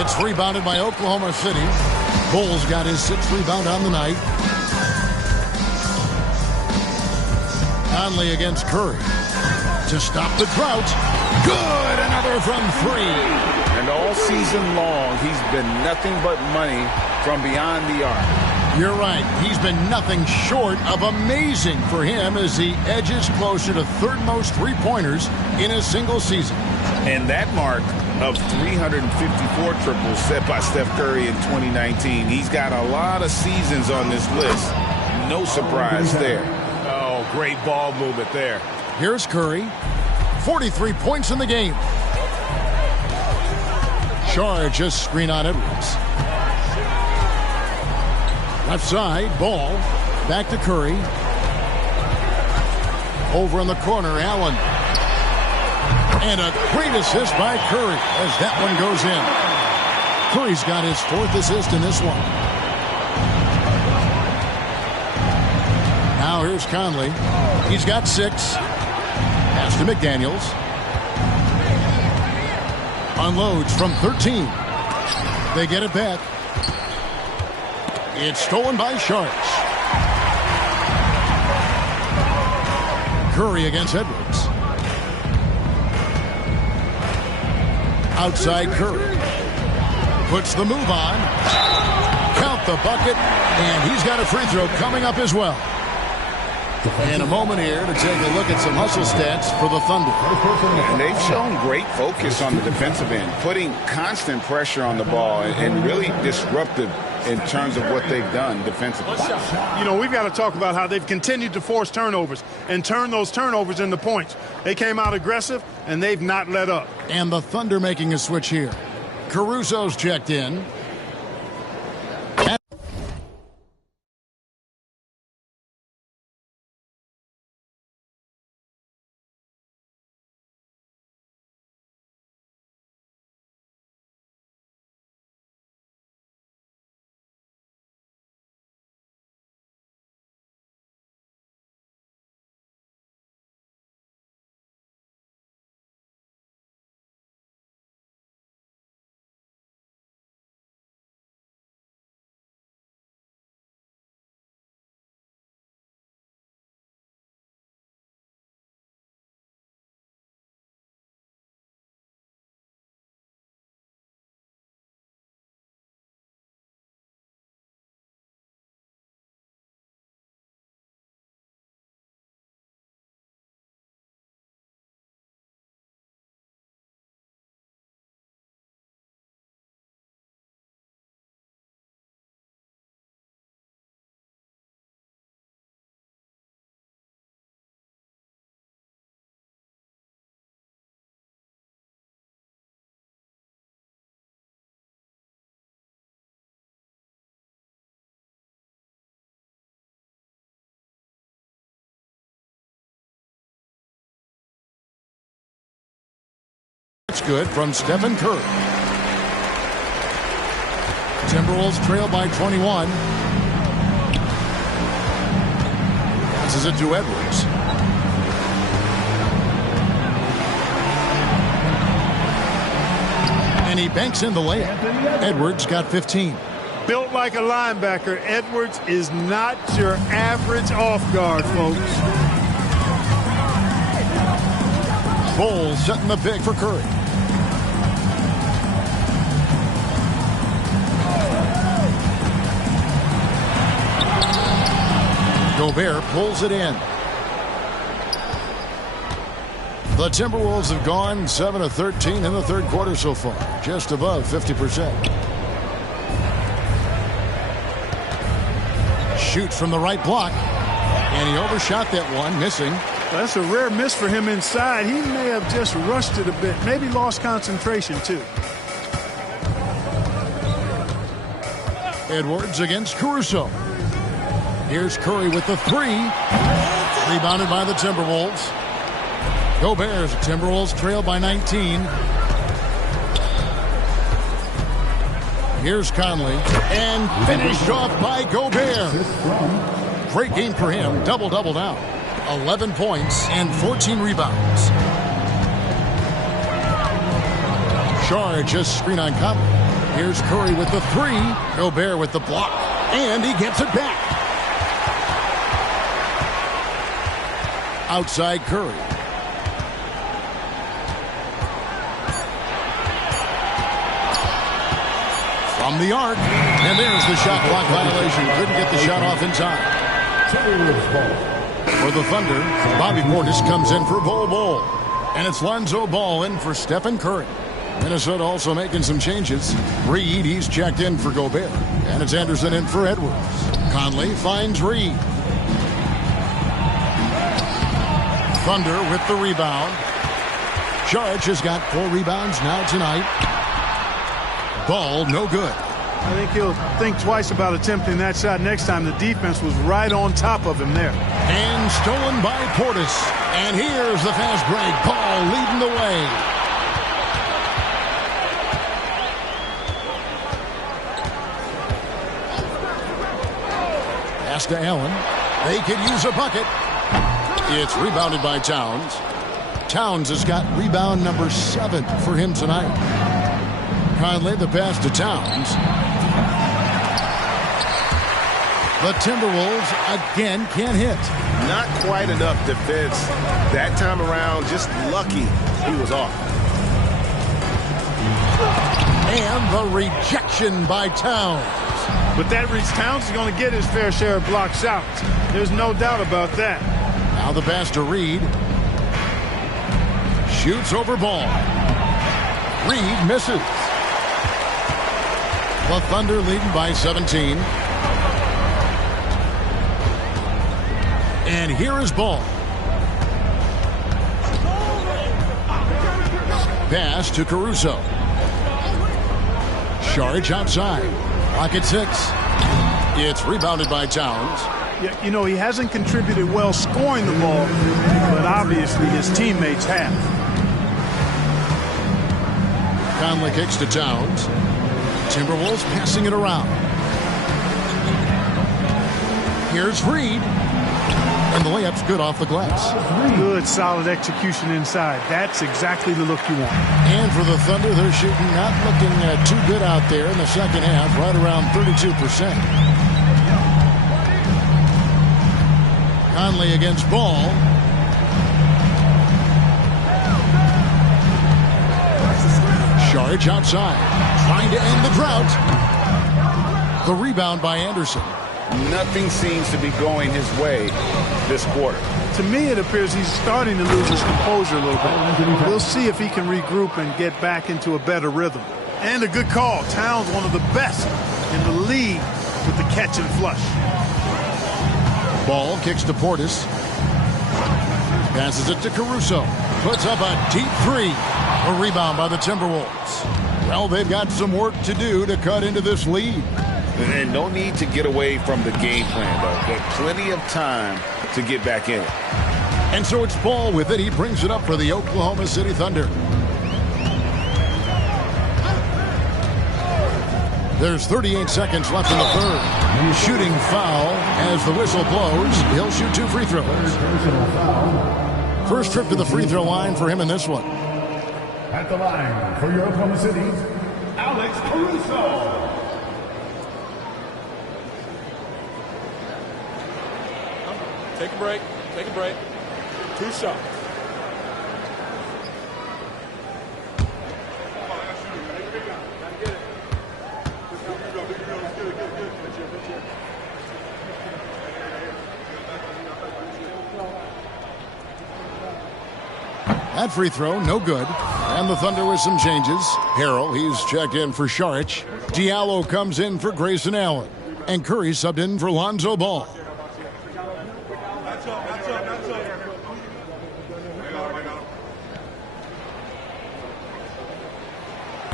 It's rebounded by Oklahoma City. Bull's got his 6th rebound on the night. Conley against Curry. To stop the drought. Good! Another from 3. And all season long, he's been nothing but money from beyond the arc. You're right. He's been nothing short of amazing for him as he edges closer to 3rd most three-pointers in a single season. And that mark of 354 triples set by Steph Curry in 2019. He's got a lot of seasons on this list. No surprise there. Oh, great ball movement there. Here's Curry. 43 points in the game. Charge a screen on Edwards. Left side, Ball. Back to Curry. Over in the corner, Allen. And a great assist by Curry as that one goes in. Curry's got his 4th assist in this one. Now here's Conley. He's got 6. Pass to McDaniels. Unloads from 13. They get it back. It's stolen by Sharch. Curry against Edwards. Outside Curry. Puts the move on. Count the bucket. And he's got a free throw coming up as well. And a moment here to take a look at some hustle stats for the Thunder. And they've shown great focus on the defensive end, putting constant pressure on the ball and really disruptive in terms of what they've done defensively. You know, we've got to talk about how they've continued to force turnovers and turn those turnovers into points. They came out aggressive, and they've not let up. And the Thunder making a switch here. Caruso's checked in. That's good from Stephen Curry. Timberwolves trail by 21. Passes it to Edwards. And he banks in the layup. Edwards got 15. Built like a linebacker, Edwards is not your average off guard, folks. Bowles setting the pick for Curry. Gobert pulls it in. The Timberwolves have gone 7 of 13 in the third quarter so far, just above 50%. Shoots from the right block, and he overshot that one, missing. That's a rare miss for him inside. He may have just rushed it a bit, maybe lost concentration too. Edwards against Caruso. Here's Curry with the three. Rebounded by the Timberwolves. Gobert's Timberwolves trail by 19. Here's Conley. And finished off by Gobert. Great game for him. Double-double now. 11 points and 14 rebounds. Charge just screen on Conley. Here's Curry with the three. Gobert with the block. And he gets it back. Outside Curry. From the arc. And there's the shot clock violation. Couldn't get the shot off in time. For the Thunder, Bobby Portis comes in for Bol. And it's Lonzo Ball in for Stephen Curry. Minnesota also making some changes. Reed, he's checked in for Gobert. And it's Anderson in for Edwards. Conley finds Reed. Thunder with the rebound. Charge has got 4 rebounds now tonight. Ball no good. I think he'll think twice about attempting that shot next time. The defense was right on top of him there. And stolen by Portis. And here's the fast break. Ball leading the way. Pass to Allen. They could use a bucket. It's rebounded by Towns. Towns has got rebound number 7 for him tonight. Conley the pass to Towns. The Timberwolves again can't hit. Not quite enough defense that time around. Just lucky he was off. And the rejection by Towns. But that reach, Towns is going to get his fair share of block shots. There's no doubt about that. Now the pass to Reed. Shoots over Ball. Reed misses. The Thunder leading by 17. And here is Ball. Pass to Caruso. Charge outside. Clock at 6. It's rebounded by Towns. Yeah, you know, he hasn't contributed well scoring the ball, but obviously his teammates have. Conley kicks to Towns. Timberwolves passing it around. Here's Reed. And the layup's good off the glass. Good, solid execution inside. That's exactly the look you want. And for the Thunder, they're shooting not looking too good out there in the second half, right around 32%. Conley against Ball. Charge outside. Trying to end the drought. The rebound by Anderson. Nothing seems to be going his way this quarter. To me, it appears he's starting to lose his composure a little bit. We'll see if he can regroup and get back into a better rhythm. And a good call. Towns, one of the best in the league with the catch and flush. Ball kicks to Portis. Passes it to Caruso. Puts up a deep 3. A rebound by the Timberwolves. Well, they've got some work to do to cut into this lead. And no need to get away from the game plan, though. There's plenty of time to get back in it. And so it's Ball with it. He brings it up for the Oklahoma City Thunder. There's 38 seconds left in the third. Shooting foul as the whistle blows. He'll shoot 2 free throws. First trip to the free throw line for him in this one. At the line for your Oklahoma City, Alex Caruso. Take a break. Take a break. 2 shots. That free throw, no good. And the Thunder with some changes. Harrell, he's checked in for Saric. Diallo comes in for Grayson Allen. And Curry subbed in for Lonzo Ball.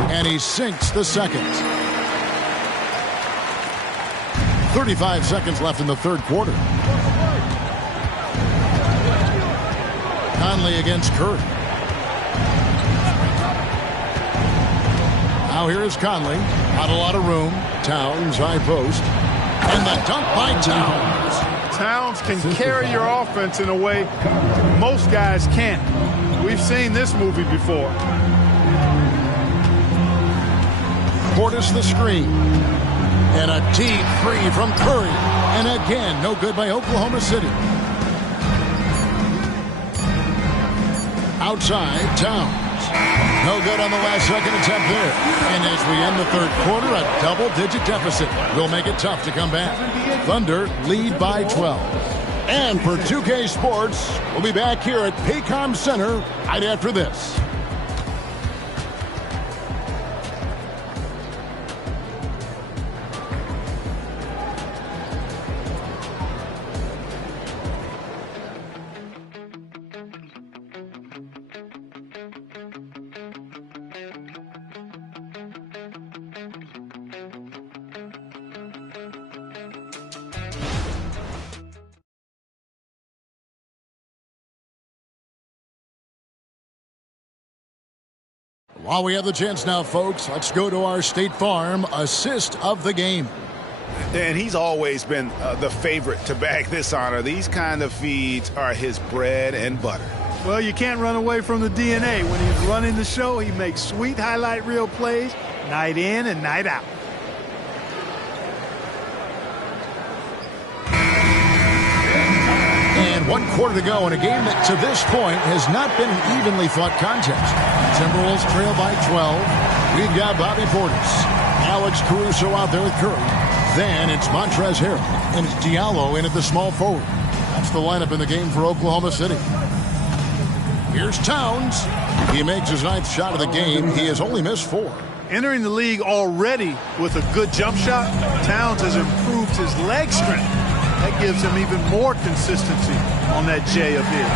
And he sinks the second. 35 seconds left in the third quarter. Conley against Curry. Now here is Conley. Not a lot of room. Towns, high post. And the dunk by Towns. Towns can carry your offense in a way most guys can't. We've seen this movie before. Portis the screen. And a deep three from Curry. And again, no good by Oklahoma City. Outside, Towns. No good on the last second attempt there. And as we end the third quarter, a double-digit deficit will make it tough to come back. Thunder lead by 12. And for 2K Sports, we'll be back here at Paycom Center right after this. While we have the chance now, folks, let's go to our State Farm assist of the game. And he's always been the favorite to bag this honor. These kind of feeds are his bread and butter. Well, you can't run away from the DNA. When he's running the show, he makes sweet highlight reel plays night in and night out. And 1 quarter to go in a game that to this point has not been an evenly fought contest. Timberwolves trail by 12. We've got Bobby Portis. Alex Caruso out there with Curry. Then it's Montrezl Harrell. And it's Diallo in at the small forward. That's the lineup in the game for Oklahoma City. Here's Towns. He makes his 9th shot of the game. He has only missed 4. Entering the league already with a good jump shot, Towns has improved his leg strength. That gives him even more consistency on that J of his.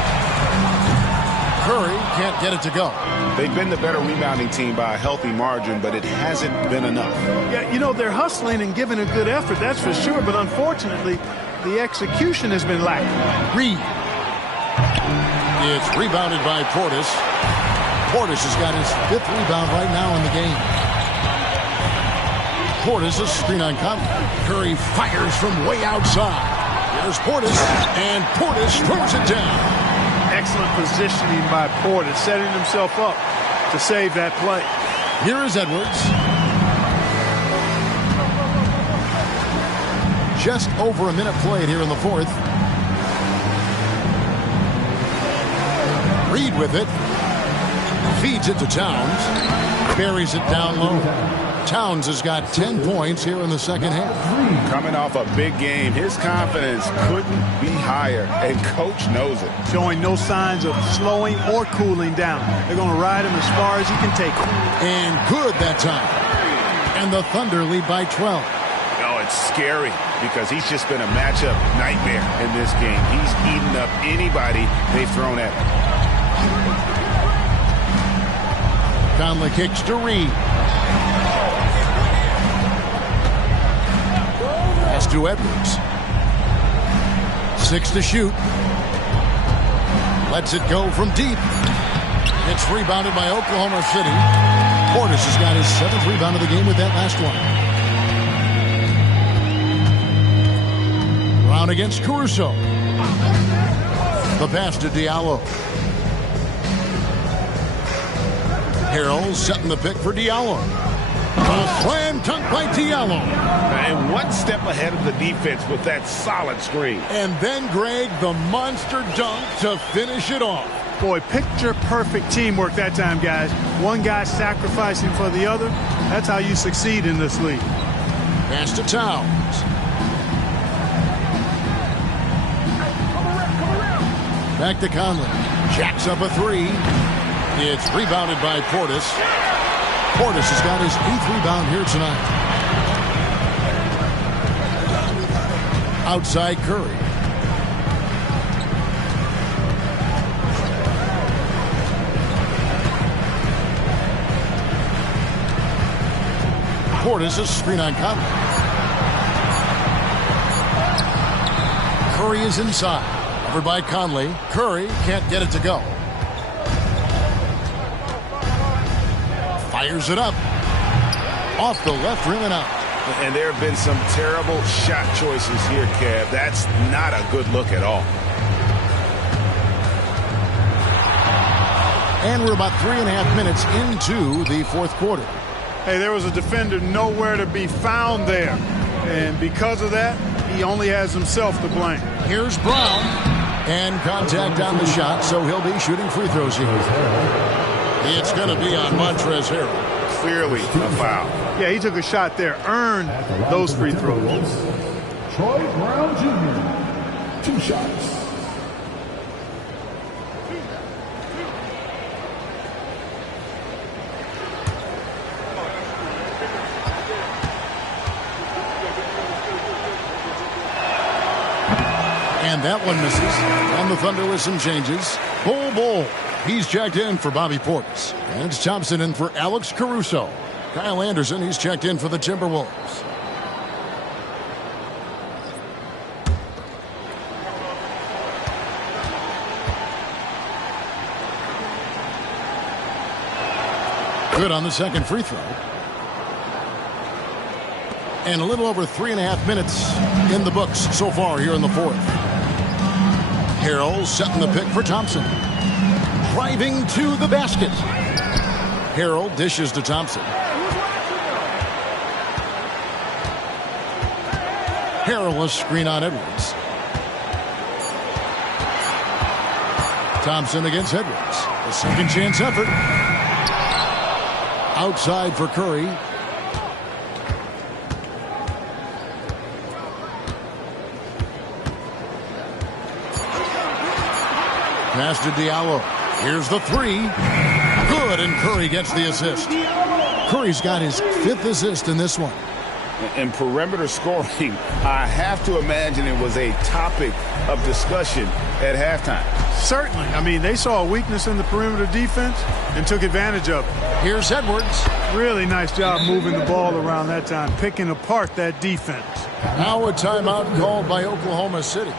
Curry can't get it to go. They've been the better rebounding team by a healthy margin, but it hasn't been enough. Yeah, you know, they're hustling and giving a good effort, that's for sure, but unfortunately, the execution has been lacking. Reed. It's rebounded by Portis. Portis has got his 5th rebound right now in the game. Portis is screen on Conley. Curry fires from way outside. Here's Portis, and Portis throws it down. Excellent positioning by Portis, setting himself up to save that play. Here is Edwards. Just over a minute played here in the 4th. Reed with it. Feeds it to Towns. Buries it down low. Towns has got 10 points here in the second half. Coming off a big game, his confidence couldn't be higher, and coach knows it. Showing no signs of slowing or cooling down. They're going to ride him as far as he can take him. And good that time. And the Thunder lead by 12. Oh, it's scary because he's just been a matchup nightmare in this game. He's eaten up anybody they've thrown at him. Conley kicks to Reed. Pass to Edwards. 6 to shoot. Lets it go from deep. It's rebounded by Oklahoma City. Portis has got his 7th rebound of the game with that last one. Brown against Caruso. The pass to Diallo. Harrell setting the pick for Diallo. A slam dunk by Diallo. And one step ahead of the defense with that solid screen. And then, Greg, the monster dunk to finish it off. Boy, picture-perfect teamwork that time, guys. One guy sacrificing for the other. That's how you succeed in this league. Pass to Towns. Back to Conley. Jacks up a three. It's rebounded by Portis. Portis has got his 8th rebound here tonight. Outside Curry. Portis is screen on Conley. Curry is inside. Covered by Conley. Curry can't get it to go. Fires it up. Off the left rim and out. And there have been some terrible shot choices here, Kev. That's not a good look at all. And we're about 3.5 minutes into the fourth quarter. Hey, there was a defender nowhere to be found there. And because of that, he only has himself to blame. Here's Brown. And contact on the shot, so he'll be shooting free throws here. It's going to be on Montrezl Harrell. Clearly a foul. Yeah, he took a shot there, earned those free throws. Troy Brown Jr. 2 shots. And that one misses. And the Thunder with some changes. Bull. He's checked in for Bobby Portis. And it's Thompson in for Alex Caruso. Kyle Anderson, he's checked in for the Timberwolves. Good on the second free throw. And a little over 3.5 minutes in the books so far here in the fourth. Harrell setting the pick for Thompson. Driving to the basket. Harrell dishes to Thompson. Harrell a screen on Edwards. Thompson against Edwards. A second chance effort. Outside for Curry. Pass to Diallo. Here's the three. Good, and Curry gets the assist. Curry's got his 5th assist in this one. And perimeter scoring, I have to imagine it was a topic of discussion at halftime. Certainly. I mean, they saw a weakness in the perimeter defense and took advantage of it. Here's Edwards. Really nice job moving the ball around that time, picking apart that defense. Now a timeout called by Oklahoma City.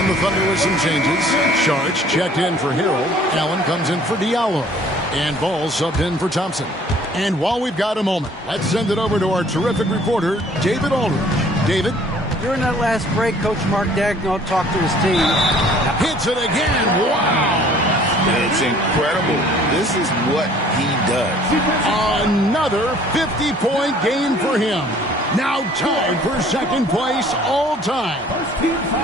The Thunder with some changes. Sharge checked in for Harrell. Allen comes in for Diallo. And Ball subbed in for Thompson. And while we've got a moment, let's send it over to our terrific reporter, David Aldridge. David? During that last break, Coach Mark Daigneault talked to his team. Hits it again. Wow. It's incredible. This is what he does. Another 50-point game for him. Now tied for second place all time.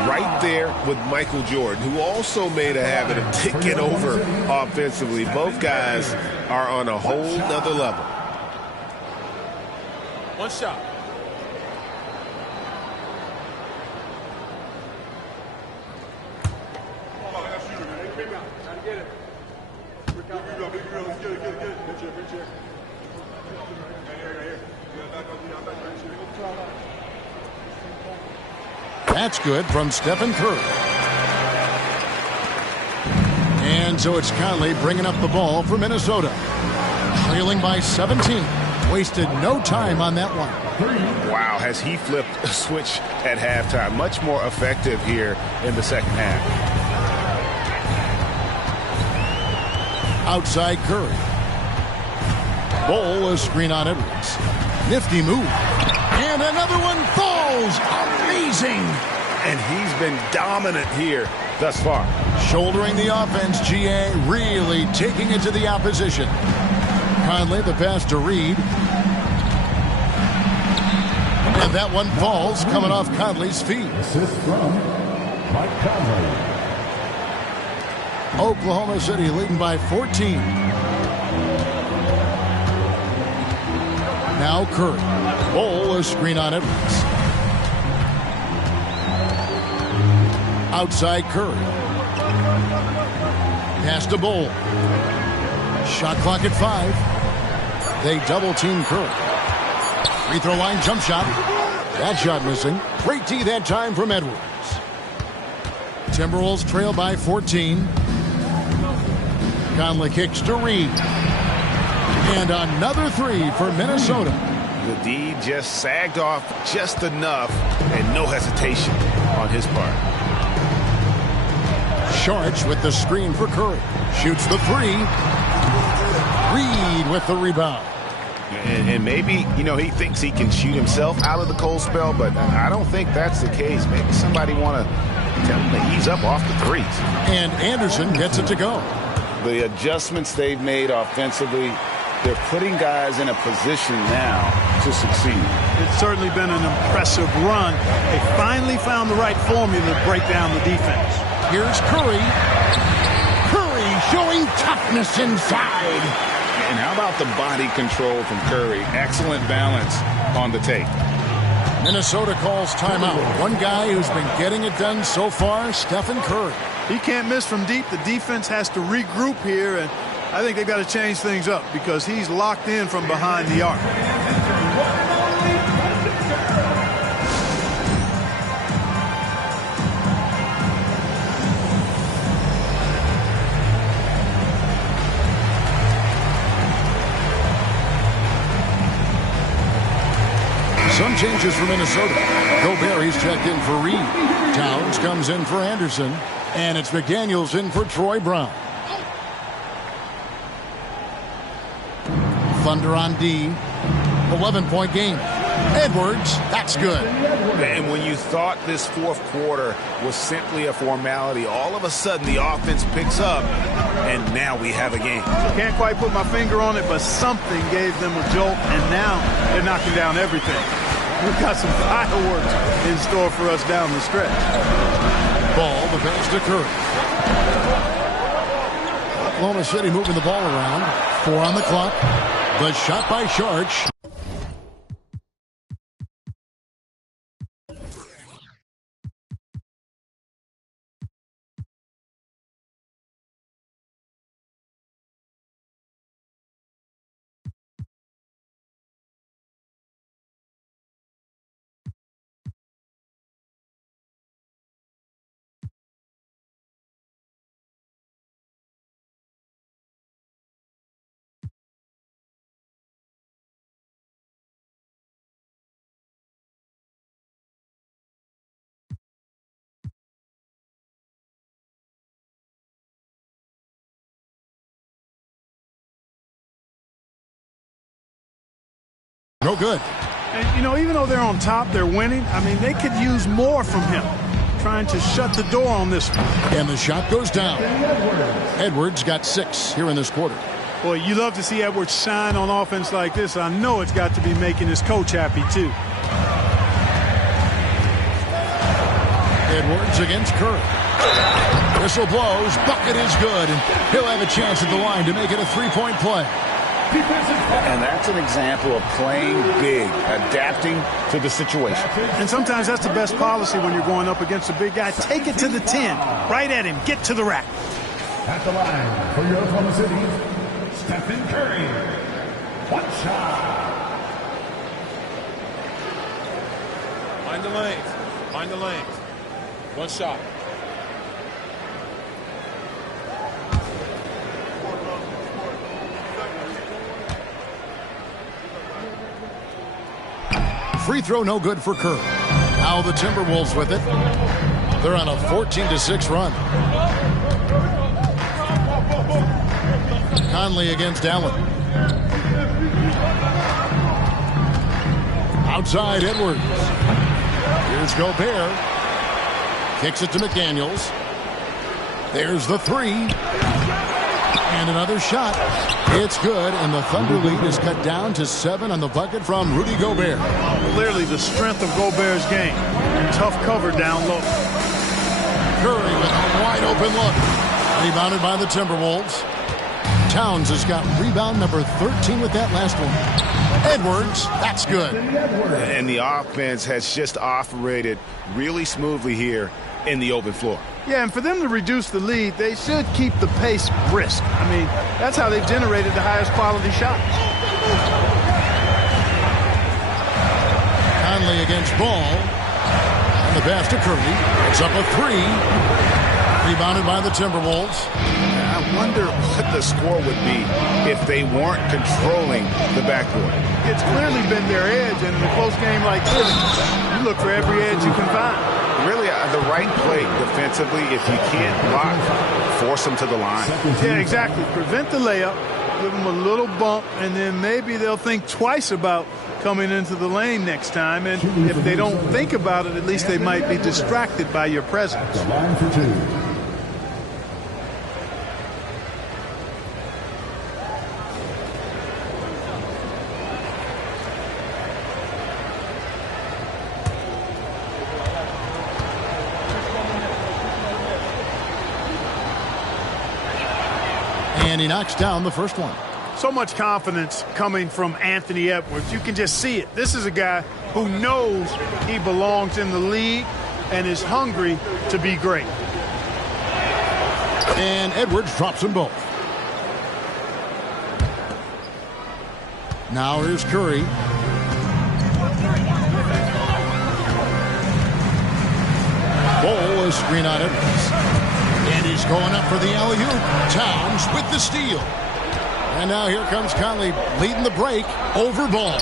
Right there with Michael Jordan, who also made a habit of taking over offensively. Both guys are on a whole nother level. One shot. That's good from Stephen Curry. And so it's Conley bringing up the ball for Minnesota. Trailing by 17. Wasted no time on that one. Wow, has he flipped a switch at halftime. Much more effective here in the second half. Outside Curry. Bowl, a screen on Edwards. Nifty move. And another one falls. Amazing. And he's been dominant here thus far. Shouldering the offense, GA really taking it to the opposition. Conley, the pass to Reed. And that one falls, coming off Conley's feet. Assist from Mike Conley. Oklahoma City leading by 14. Now Curry. Bowl, a screen on Edwards. Outside Curry. Pass to Bowl. Shot clock at 5. They double team Curry. Free throw line jump shot. That shot missing. Great D that time from Edwards. Timberwolves trail by 14. Conley kicks to Reed. And another three for Minnesota. The D just sagged off just enough and no hesitation on his part. Sharch with the screen for Curry. Shoots the three. Reed with the rebound. And maybe, he thinks he can shoot himself out of the cold spell, but I don't think that's the case. Maybe somebody want to tell him to ease up off the threes. And Anderson gets it to go. The adjustments they've made offensively, they're putting guys in a position now to succeed. It's certainly been an impressive run. They finally found the right formula to break down the defense. Here's Curry. Curry showing toughness inside. And how about the body control from Curry? Excellent balance on the tape. Minnesota calls timeout. One guy who's been getting it done so far, Stephen Curry. He can't miss from deep. The defense has to regroup here, and I think they've got to change things up because he's locked in from behind the arc. Some changes for Minnesota. Gobert, he's checked in for Reed. Towns comes in for Anderson. And it's McDaniels in for Troy Brown. Thunder on D. 11-point game. Edwards, that's good. And when you thought this fourth quarter was simply a formality, all of a sudden the offense picks up, and now we have a game. Can't quite put my finger on it, but something gave them a jolt, and now they're knocking down everything. We've got some fireworks in store for us down the stretch. Ball, the pass to Curry. Oklahoma City moving the ball around. 4 on the clock. The shot by Sharch. No good. And, even though they're on top, they're winning. I mean, they could use more from him. Trying to shut the door on this one. And the shot goes down. Edwards got 6 here in this quarter. Boy, you love to see Edwards shine on offense like this. I know it's got to be making his coach happy, too. Edwards against Curry. Whistle blows. Bucket is good. And he'll have a chance at the line to make it a three-point play. And that's an example of playing big, adapting to the situation. And sometimes that's the best policy when you're going up against a big guy. Take it to the 10. Right at him. Get to the rack. At the line for your Oklahoma City, Stephen Curry. One shot. Find the lanes. Find the lanes. One shot. Free throw no good for Curry. Now the Timberwolves with it. They're on a 14-6 run. Conley against Allen. Outside Edwards. Here's Gobert. Kicks it to McDaniels. There's the three. And another shot. It's good, and the Thunder lead is cut down to 7 on the bucket from Rudy Gobert. Clearly the strength of Gobert's game. Tough cover down low. Curry with a wide open look. Rebounded by the Timberwolves. Towns has got rebound number 13 with that last one. Edwards, that's good. And the offense has just operated really smoothly here in the open floor. Yeah, and for them to reduce the lead, they should keep the pace brisk. I mean, that's how they've generated the highest quality shots. Conley against Ball. And the pass to Curry. It's up a three. Rebounded by the Timberwolves. I wonder what the score would be if they weren't controlling the backboard. It's clearly been their edge, and in a close game like this, you look for every edge you can find. Really, the right play defensively. If you can't block, force them to the line. Yeah, exactly. Prevent the layup, give them a little bump, and then maybe they'll think twice about coming into the lane next time. And if they don't think about it, at least they might be distracted by your presence. Line for two. And he knocks down the first one. So much confidence coming from Anthony Edwards. You can just see it. This is a guy who knows he belongs in the league and is hungry to be great. And Edwards drops them both. Now here's Curry. Ball is screen on Edwards. And he's going up for the alley-oop. Towns with the steal. And now here comes Conley leading the break over Ball.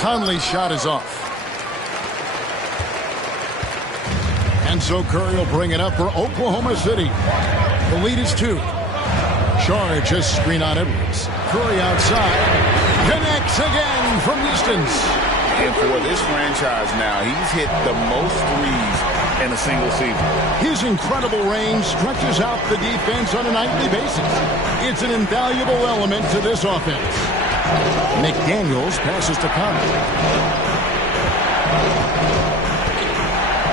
Conley's shot is off. And so Curry will bring it up for Oklahoma City. The lead is 2. Charge just screen on Edwards. Curry outside. Connects again from distance. And for this franchise now, he's hit the most threes in a single season. His incredible range stretches out the defense on a nightly basis. It's an invaluable element to this offense. McDaniels passes to Conley.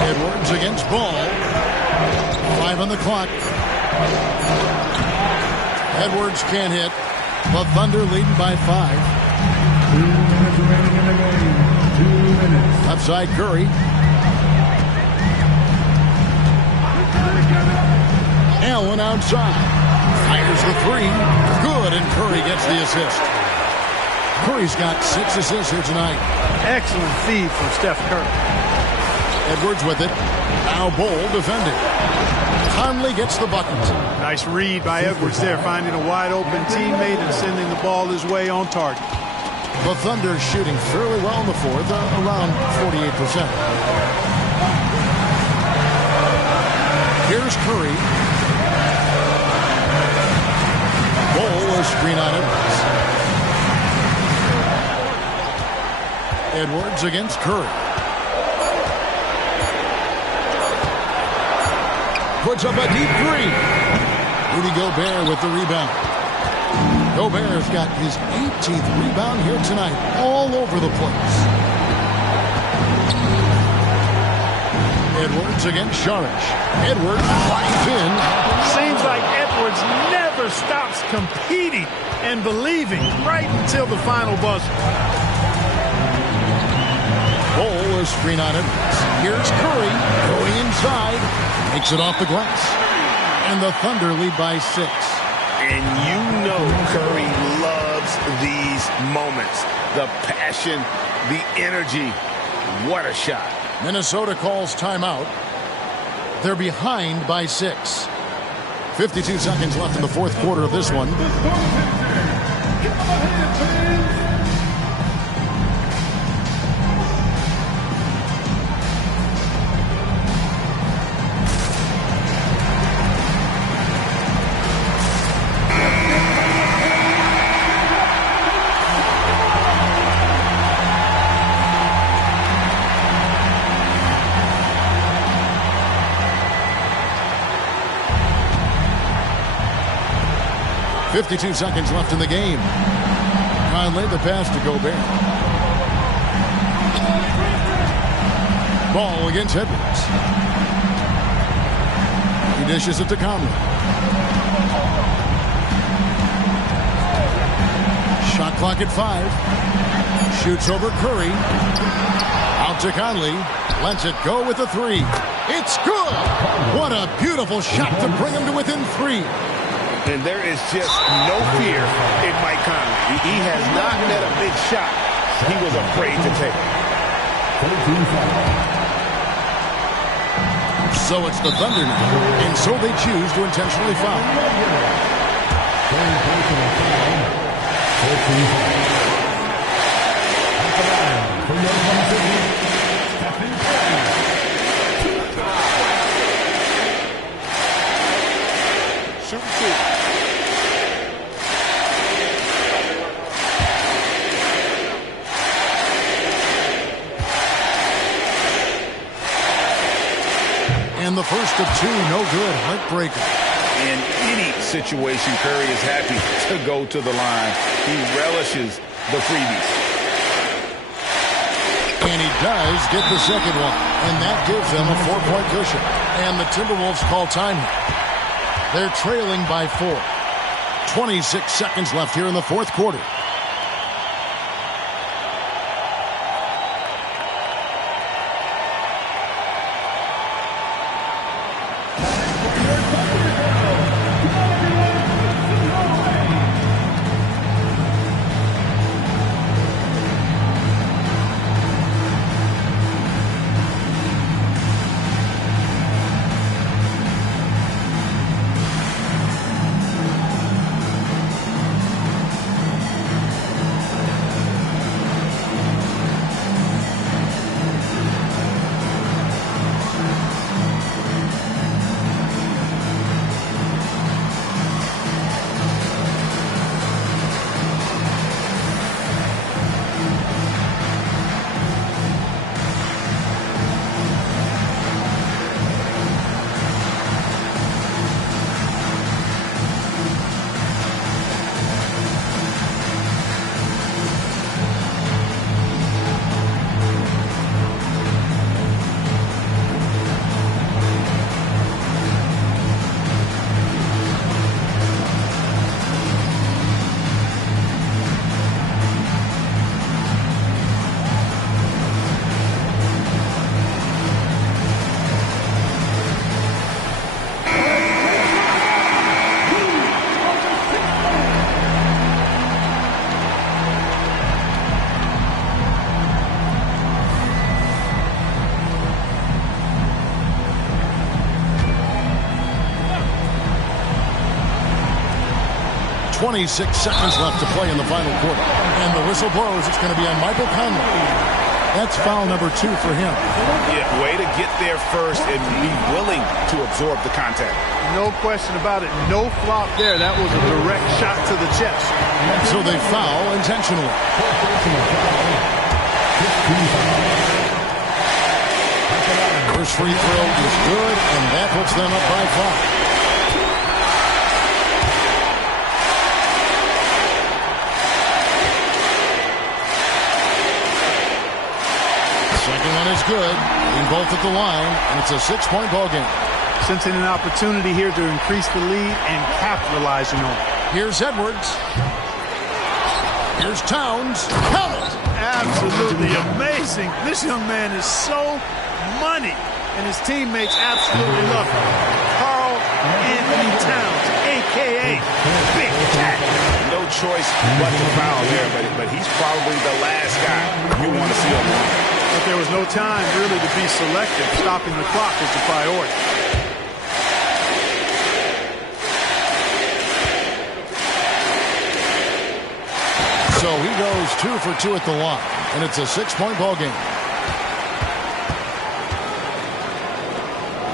Edwards against Ball. 5 on the clock. Edwards can't hit. The Thunder leading by 5. 2 minutes remaining in the game. 2 minutes. Upside Curry. Allen outside. Fires the three. Good, and Curry gets the assist. Curry's got 6 assists here tonight. Excellent feed from Steph Curry. Edwards with it. Now Ball defending. Conley gets the bucket. Nice read by Edwards there, finding a wide open teammate and sending the ball his way on target. The Thunder shooting fairly well in the fourth, around 48%. Here's Curry. Ball is screen on Edwards. Edwards against Curry. Puts up a deep three. Rudy Gobert with the rebound. Gobert's got his 18th rebound here tonight, all over the place. Edwards against Saric. Edwards flies in. Seems like Edwards never stops competing and believing right until the final buzzer. Ball is screen on Edwards. Here's Curry going inside. Makes it off the glass. And the Thunder lead by 6. And you know Curry loves these moments. The passion, the energy. What a shot. Minnesota calls timeout. They're behind by 6. 52 seconds left in the fourth quarter of this one. 52 seconds left in the game. Conley, the pass to Gobert. Ball against Edwards. He dishes it to Conley. Shot clock at 5. Shoots over Curry. Out to Conley. Lets it go with a 3. It's good. What a beautiful shot to bring him to within 3. And there is just no fear in Mike Conley. He has not met a big shot he was afraid to take. So it's the Thunder now, and so they choose to intentionally foul. Shoot and shoot. And the first of 2, no good. Heartbreaker. In any situation, Curry is happy to go to the line. He relishes the freebies. And he does get the second one. And that gives them a 4-point cushion. And the Timberwolves call time here. They're trailing by 4. 26 seconds left here in the fourth quarter. .26 seconds left to play in the final quarter. And the whistle blows. It's going to be on Michael Conley. That's foul number 2 for him. Yeah, way to get there first and be willing to absorb the contact. No question about it. No flop there. That was a direct shot to the chest. So they foul intentionally. First free throw is good, and that puts them up by 5. Second one is good. In both at the line, and it's a 6-point ball game. Sensing an opportunity here to increase the lead and capitalizing on it. Here's Edwards. Here's Towns. Count it! Absolutely amazing. This young man is so money, and his teammates absolutely love him. Karl Anthony Towns, a.k.a. Big Cat. No choice but to foul there, but he's probably the last guy you want to see on the line. But there was no time really to be selective. Stopping the clock is the priority. So he goes 2 for 2 at the line, and it's a 6-point ball game.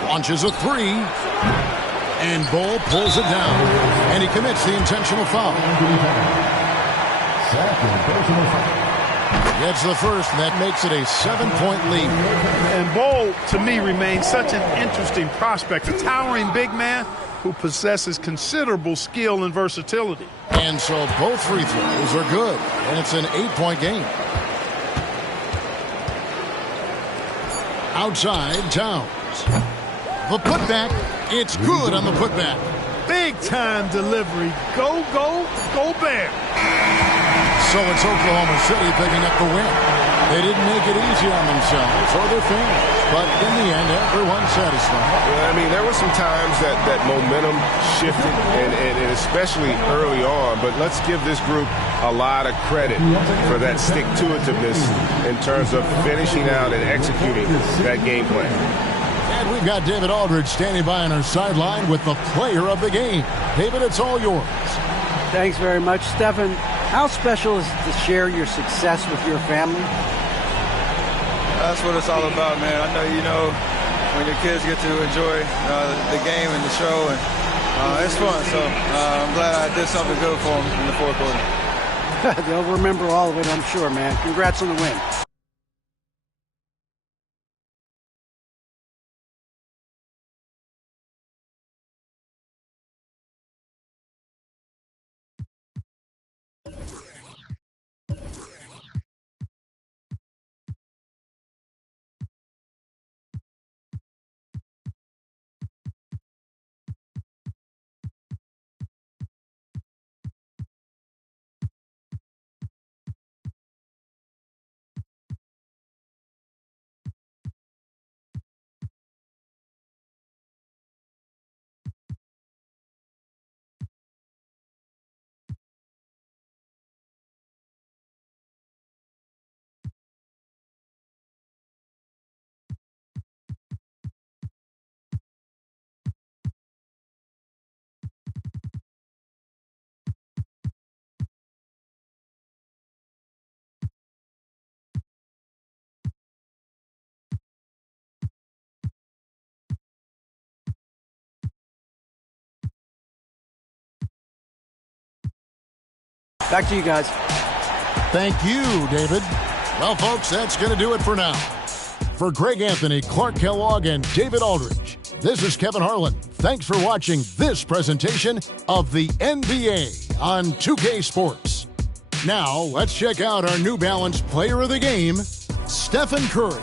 Launches a 3, and Bull pulls it down, and he commits the intentional foul. Gets the first, and that makes it a 7-point lead. And Bull, to me, remains such an interesting prospect. A towering big man, who possesses considerable skill and versatility. And so both free throws are good, and it's an 8-point game. Outside, Towns. The putback, it's good on the putback. Big time delivery. Go, go, go Bear. So it's Oklahoma City picking up the win. They didn't make it easy on themselves or their fans, but in the end, everyone's satisfied. Yeah, I mean, there were some times that momentum shifted, and especially early on, but let's give this group a lot of credit for that stick-to-itiveness in terms of finishing out and executing that game plan. And we've got David Aldridge standing by on our sideline with the player of the game. David, it's all yours. Thanks very much, Stephen. How special is it to share your success with your family? That's what it's all about, man. I know, when your kids get to enjoy the game and the show, and it's fun. So I'm glad I did something good for them in the fourth quarter. They'll remember all of it, I'm sure, man. Congrats on the win. Back to you guys. Thank you, David. Well, folks, that's going to do it for now. For Greg Anthony, Clark Kellogg, and David Aldridge, this is Kevin Harlan. Thanks for watching this presentation of the NBA on 2K Sports. Now, let's check out our New Balance player of the game, Stephen Curry.